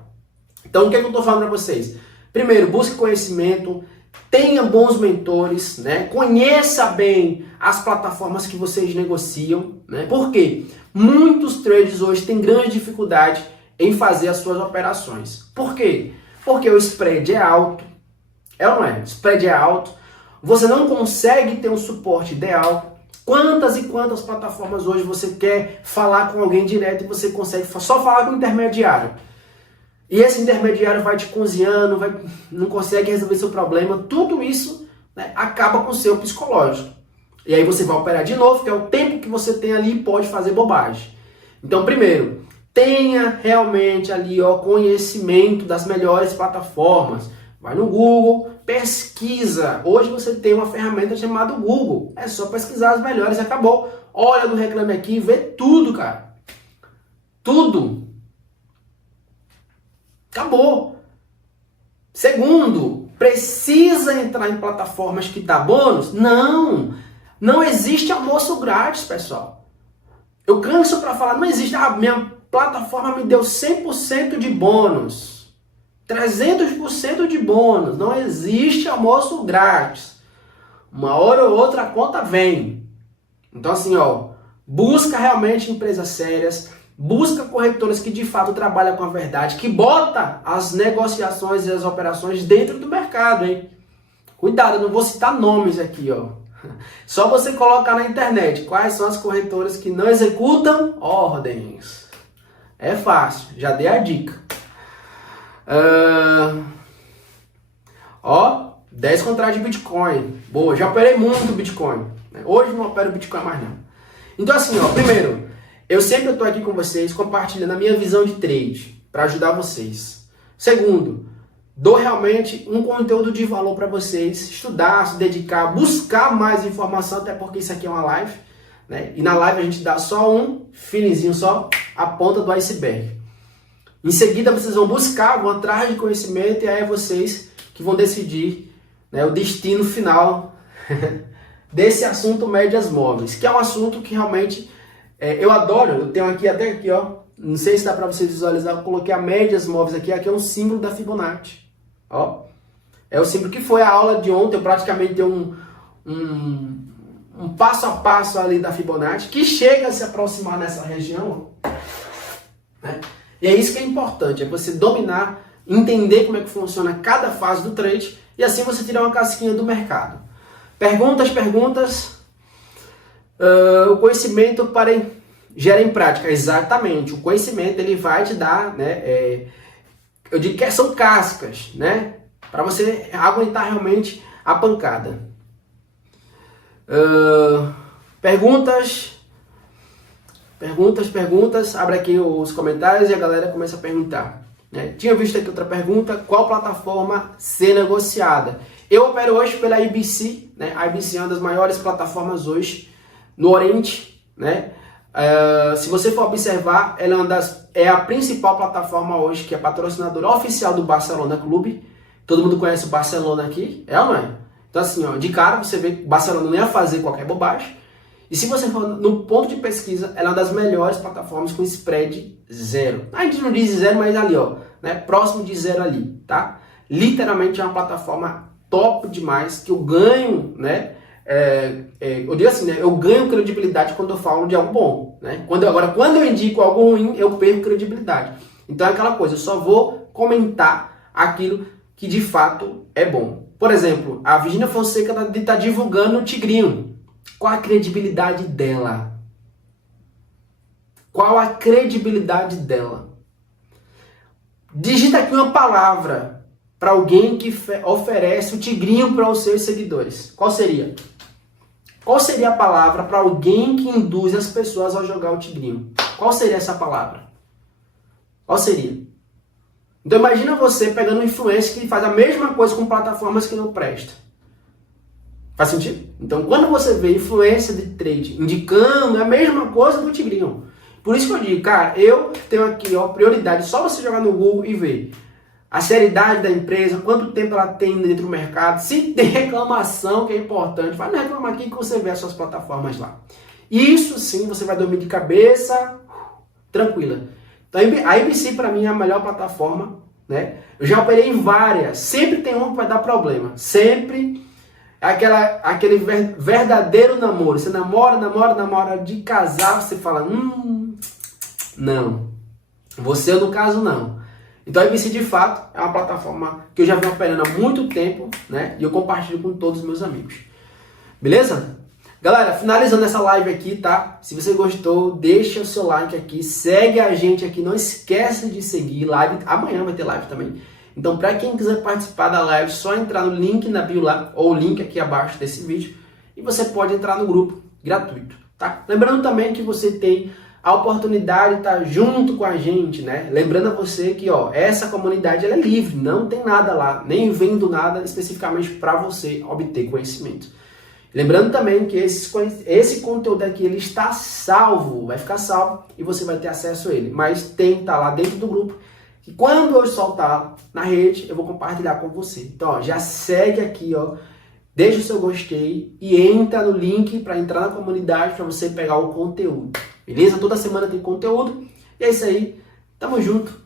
Então o que eu estou falando para vocês? Primeiro, busque conhecimento, tenha bons mentores, né? Conheça bem as plataformas que vocês negociam, né? Por quê? Muitos traders hoje têm grande dificuldade em fazer as suas operações. Por quê? Porque o spread é alto. É ou não é? O spread é alto. Você não consegue ter um suporte ideal. Quantas e quantas plataformas hoje você quer falar com alguém direto e você consegue só falar com o intermediário? E esse intermediário vai te cozinhando, não consegue resolver seu problema. Tudo isso, né, acaba com o seu psicológico. E aí você vai operar de novo, que é o tempo que você tem ali e pode fazer bobagem. Então, primeiro, tenha realmente ali conhecimento das melhores plataformas. Vai no Google, pesquisa. Hoje você tem uma ferramenta chamada Google. É só pesquisar as melhores e acabou. Olha no Reclame Aqui e vê tudo, cara. Tudo. Acabou. Segundo, precisa entrar em plataformas que dá bônus? Não. Não existe almoço grátis, pessoal. Eu canso para falar, não existe. Minha plataforma me deu 100% de bônus. 300% de bônus. Não existe almoço grátis. Uma hora ou outra a conta vem. Então assim, busca realmente empresas sérias, busca corretoras que de fato trabalham com a verdade, que bota as negociações e as operações dentro do mercado, hein? Cuidado, eu não vou citar nomes aqui, Só você colocar na internet quais são as corretoras que não executam ordens. É fácil, já dei a dica. 10 contratos de Bitcoin. Boa, já operei muito Bitcoin. Hoje não opero Bitcoin mais não. Então assim, primeiro, eu sempre estou aqui com vocês compartilhando a minha visão de trade para ajudar vocês. Segundo, dou realmente um conteúdo de valor para vocês estudar, se dedicar, buscar mais informação, até porque isso aqui é uma live, né? E na live a gente dá só um feelingzinho, só a ponta do iceberg. Em seguida vocês vão buscar, vão atrás de conhecimento e aí é vocês que vão decidir, né, o destino final desse assunto médias móveis, que é um assunto que realmente eu adoro. Eu tenho aqui, até aqui, não sei se dá para vocês visualizar, eu coloquei a médias móveis aqui é um símbolo da Fibonacci. É o símbolo que foi a aula de ontem, eu praticamente dei um passo a passo ali da Fibonacci, que chega a se aproximar nessa região, né? E é isso que é importante, é você dominar, entender como é que funciona cada fase do trade, e assim você tirar uma casquinha do mercado. Perguntas. O conhecimento gera em prática. Exatamente, o conhecimento ele vai te dar, né? Eu digo que são cascas, né? Para você aguentar realmente a pancada. Perguntas. Abre aqui os comentários e a galera começa a perguntar, né? Tinha visto aqui outra pergunta. Qual plataforma ser negociada? Eu opero hoje pela IBC, né? A IBC é uma das maiores plataformas hoje no Oriente, né? Se você for observar, ela é a principal plataforma hoje, que é patrocinadora oficial do Barcelona Clube. Todo mundo conhece o Barcelona aqui, é ou não é? Então assim, de cara você vê que o Barcelona não ia fazer qualquer bobagem. E se você for no ponto de pesquisa, ela é uma das melhores plataformas com spread zero. A gente não diz zero, mas ali, né? Próximo de zero ali, tá? Literalmente é uma plataforma top demais, que eu ganho, né? Eu digo assim, né? Eu ganho credibilidade quando eu falo de algo bom, né? Quando eu indico algo ruim, eu perco credibilidade. Então é aquela coisa, eu só vou comentar aquilo que de fato é bom. Por exemplo, a Virgínia Fonseca está divulgando o Tigrinho. Qual a credibilidade dela? Qual a credibilidade dela? Digita aqui uma palavra para alguém que oferece o Tigrinho para os seus seguidores. Qual seria? Qual seria a palavra para alguém que induz as pessoas a jogar o Tigrinho? Qual seria essa palavra? Qual seria? Então imagina você pegando um influencer que faz a mesma coisa com plataformas que não prestam. Faz sentido? Então quando você vê influência de trade indicando a mesma coisa do Tigrinho. Por isso que eu digo, cara, eu tenho aqui prioridade, só você jogar no Google e ver a seriedade da empresa, quanto tempo ela tem dentro do mercado, se tem reclamação, que é importante, vai não reclamar aqui que você vê as suas plataformas lá. Isso sim, você vai dormir de cabeça tranquila. Então a ABC para mim é a melhor plataforma, né? Eu já operei em várias, sempre tem uma que vai dar problema, sempre aquele verdadeiro namoro. Você namora de casar, você fala, não, você no caso não. Então a ABC de fato é uma plataforma que eu já venho operando há muito tempo, né? E eu compartilho com todos os meus amigos. Beleza? Galera, finalizando essa live aqui, tá? Se você gostou, deixa o seu like aqui, segue a gente aqui, não esquece de seguir live. Amanhã vai ter live também. Então, para quem quiser participar da live, só entrar no link na bio lá, ou o link aqui abaixo desse vídeo, e você pode entrar no grupo gratuito, tá? Lembrando também que você tem a oportunidade de estar junto com a gente, né? Lembrando a você que, ó, essa comunidade ela é livre, não tem nada lá, nem vendo nada especificamente para você obter conhecimento. Lembrando também que esse conteúdo aqui ele está salvo, vai ficar salvo e você vai ter acesso a ele, mas tem que estar lá dentro do grupo, que quando eu soltar na rede, eu vou compartilhar com você. Então, ó, já segue aqui, ó, deixa o seu gostei e entra no link para entrar na comunidade para você pegar o conteúdo. Beleza? Toda semana tem conteúdo. E é isso aí. Tamo junto.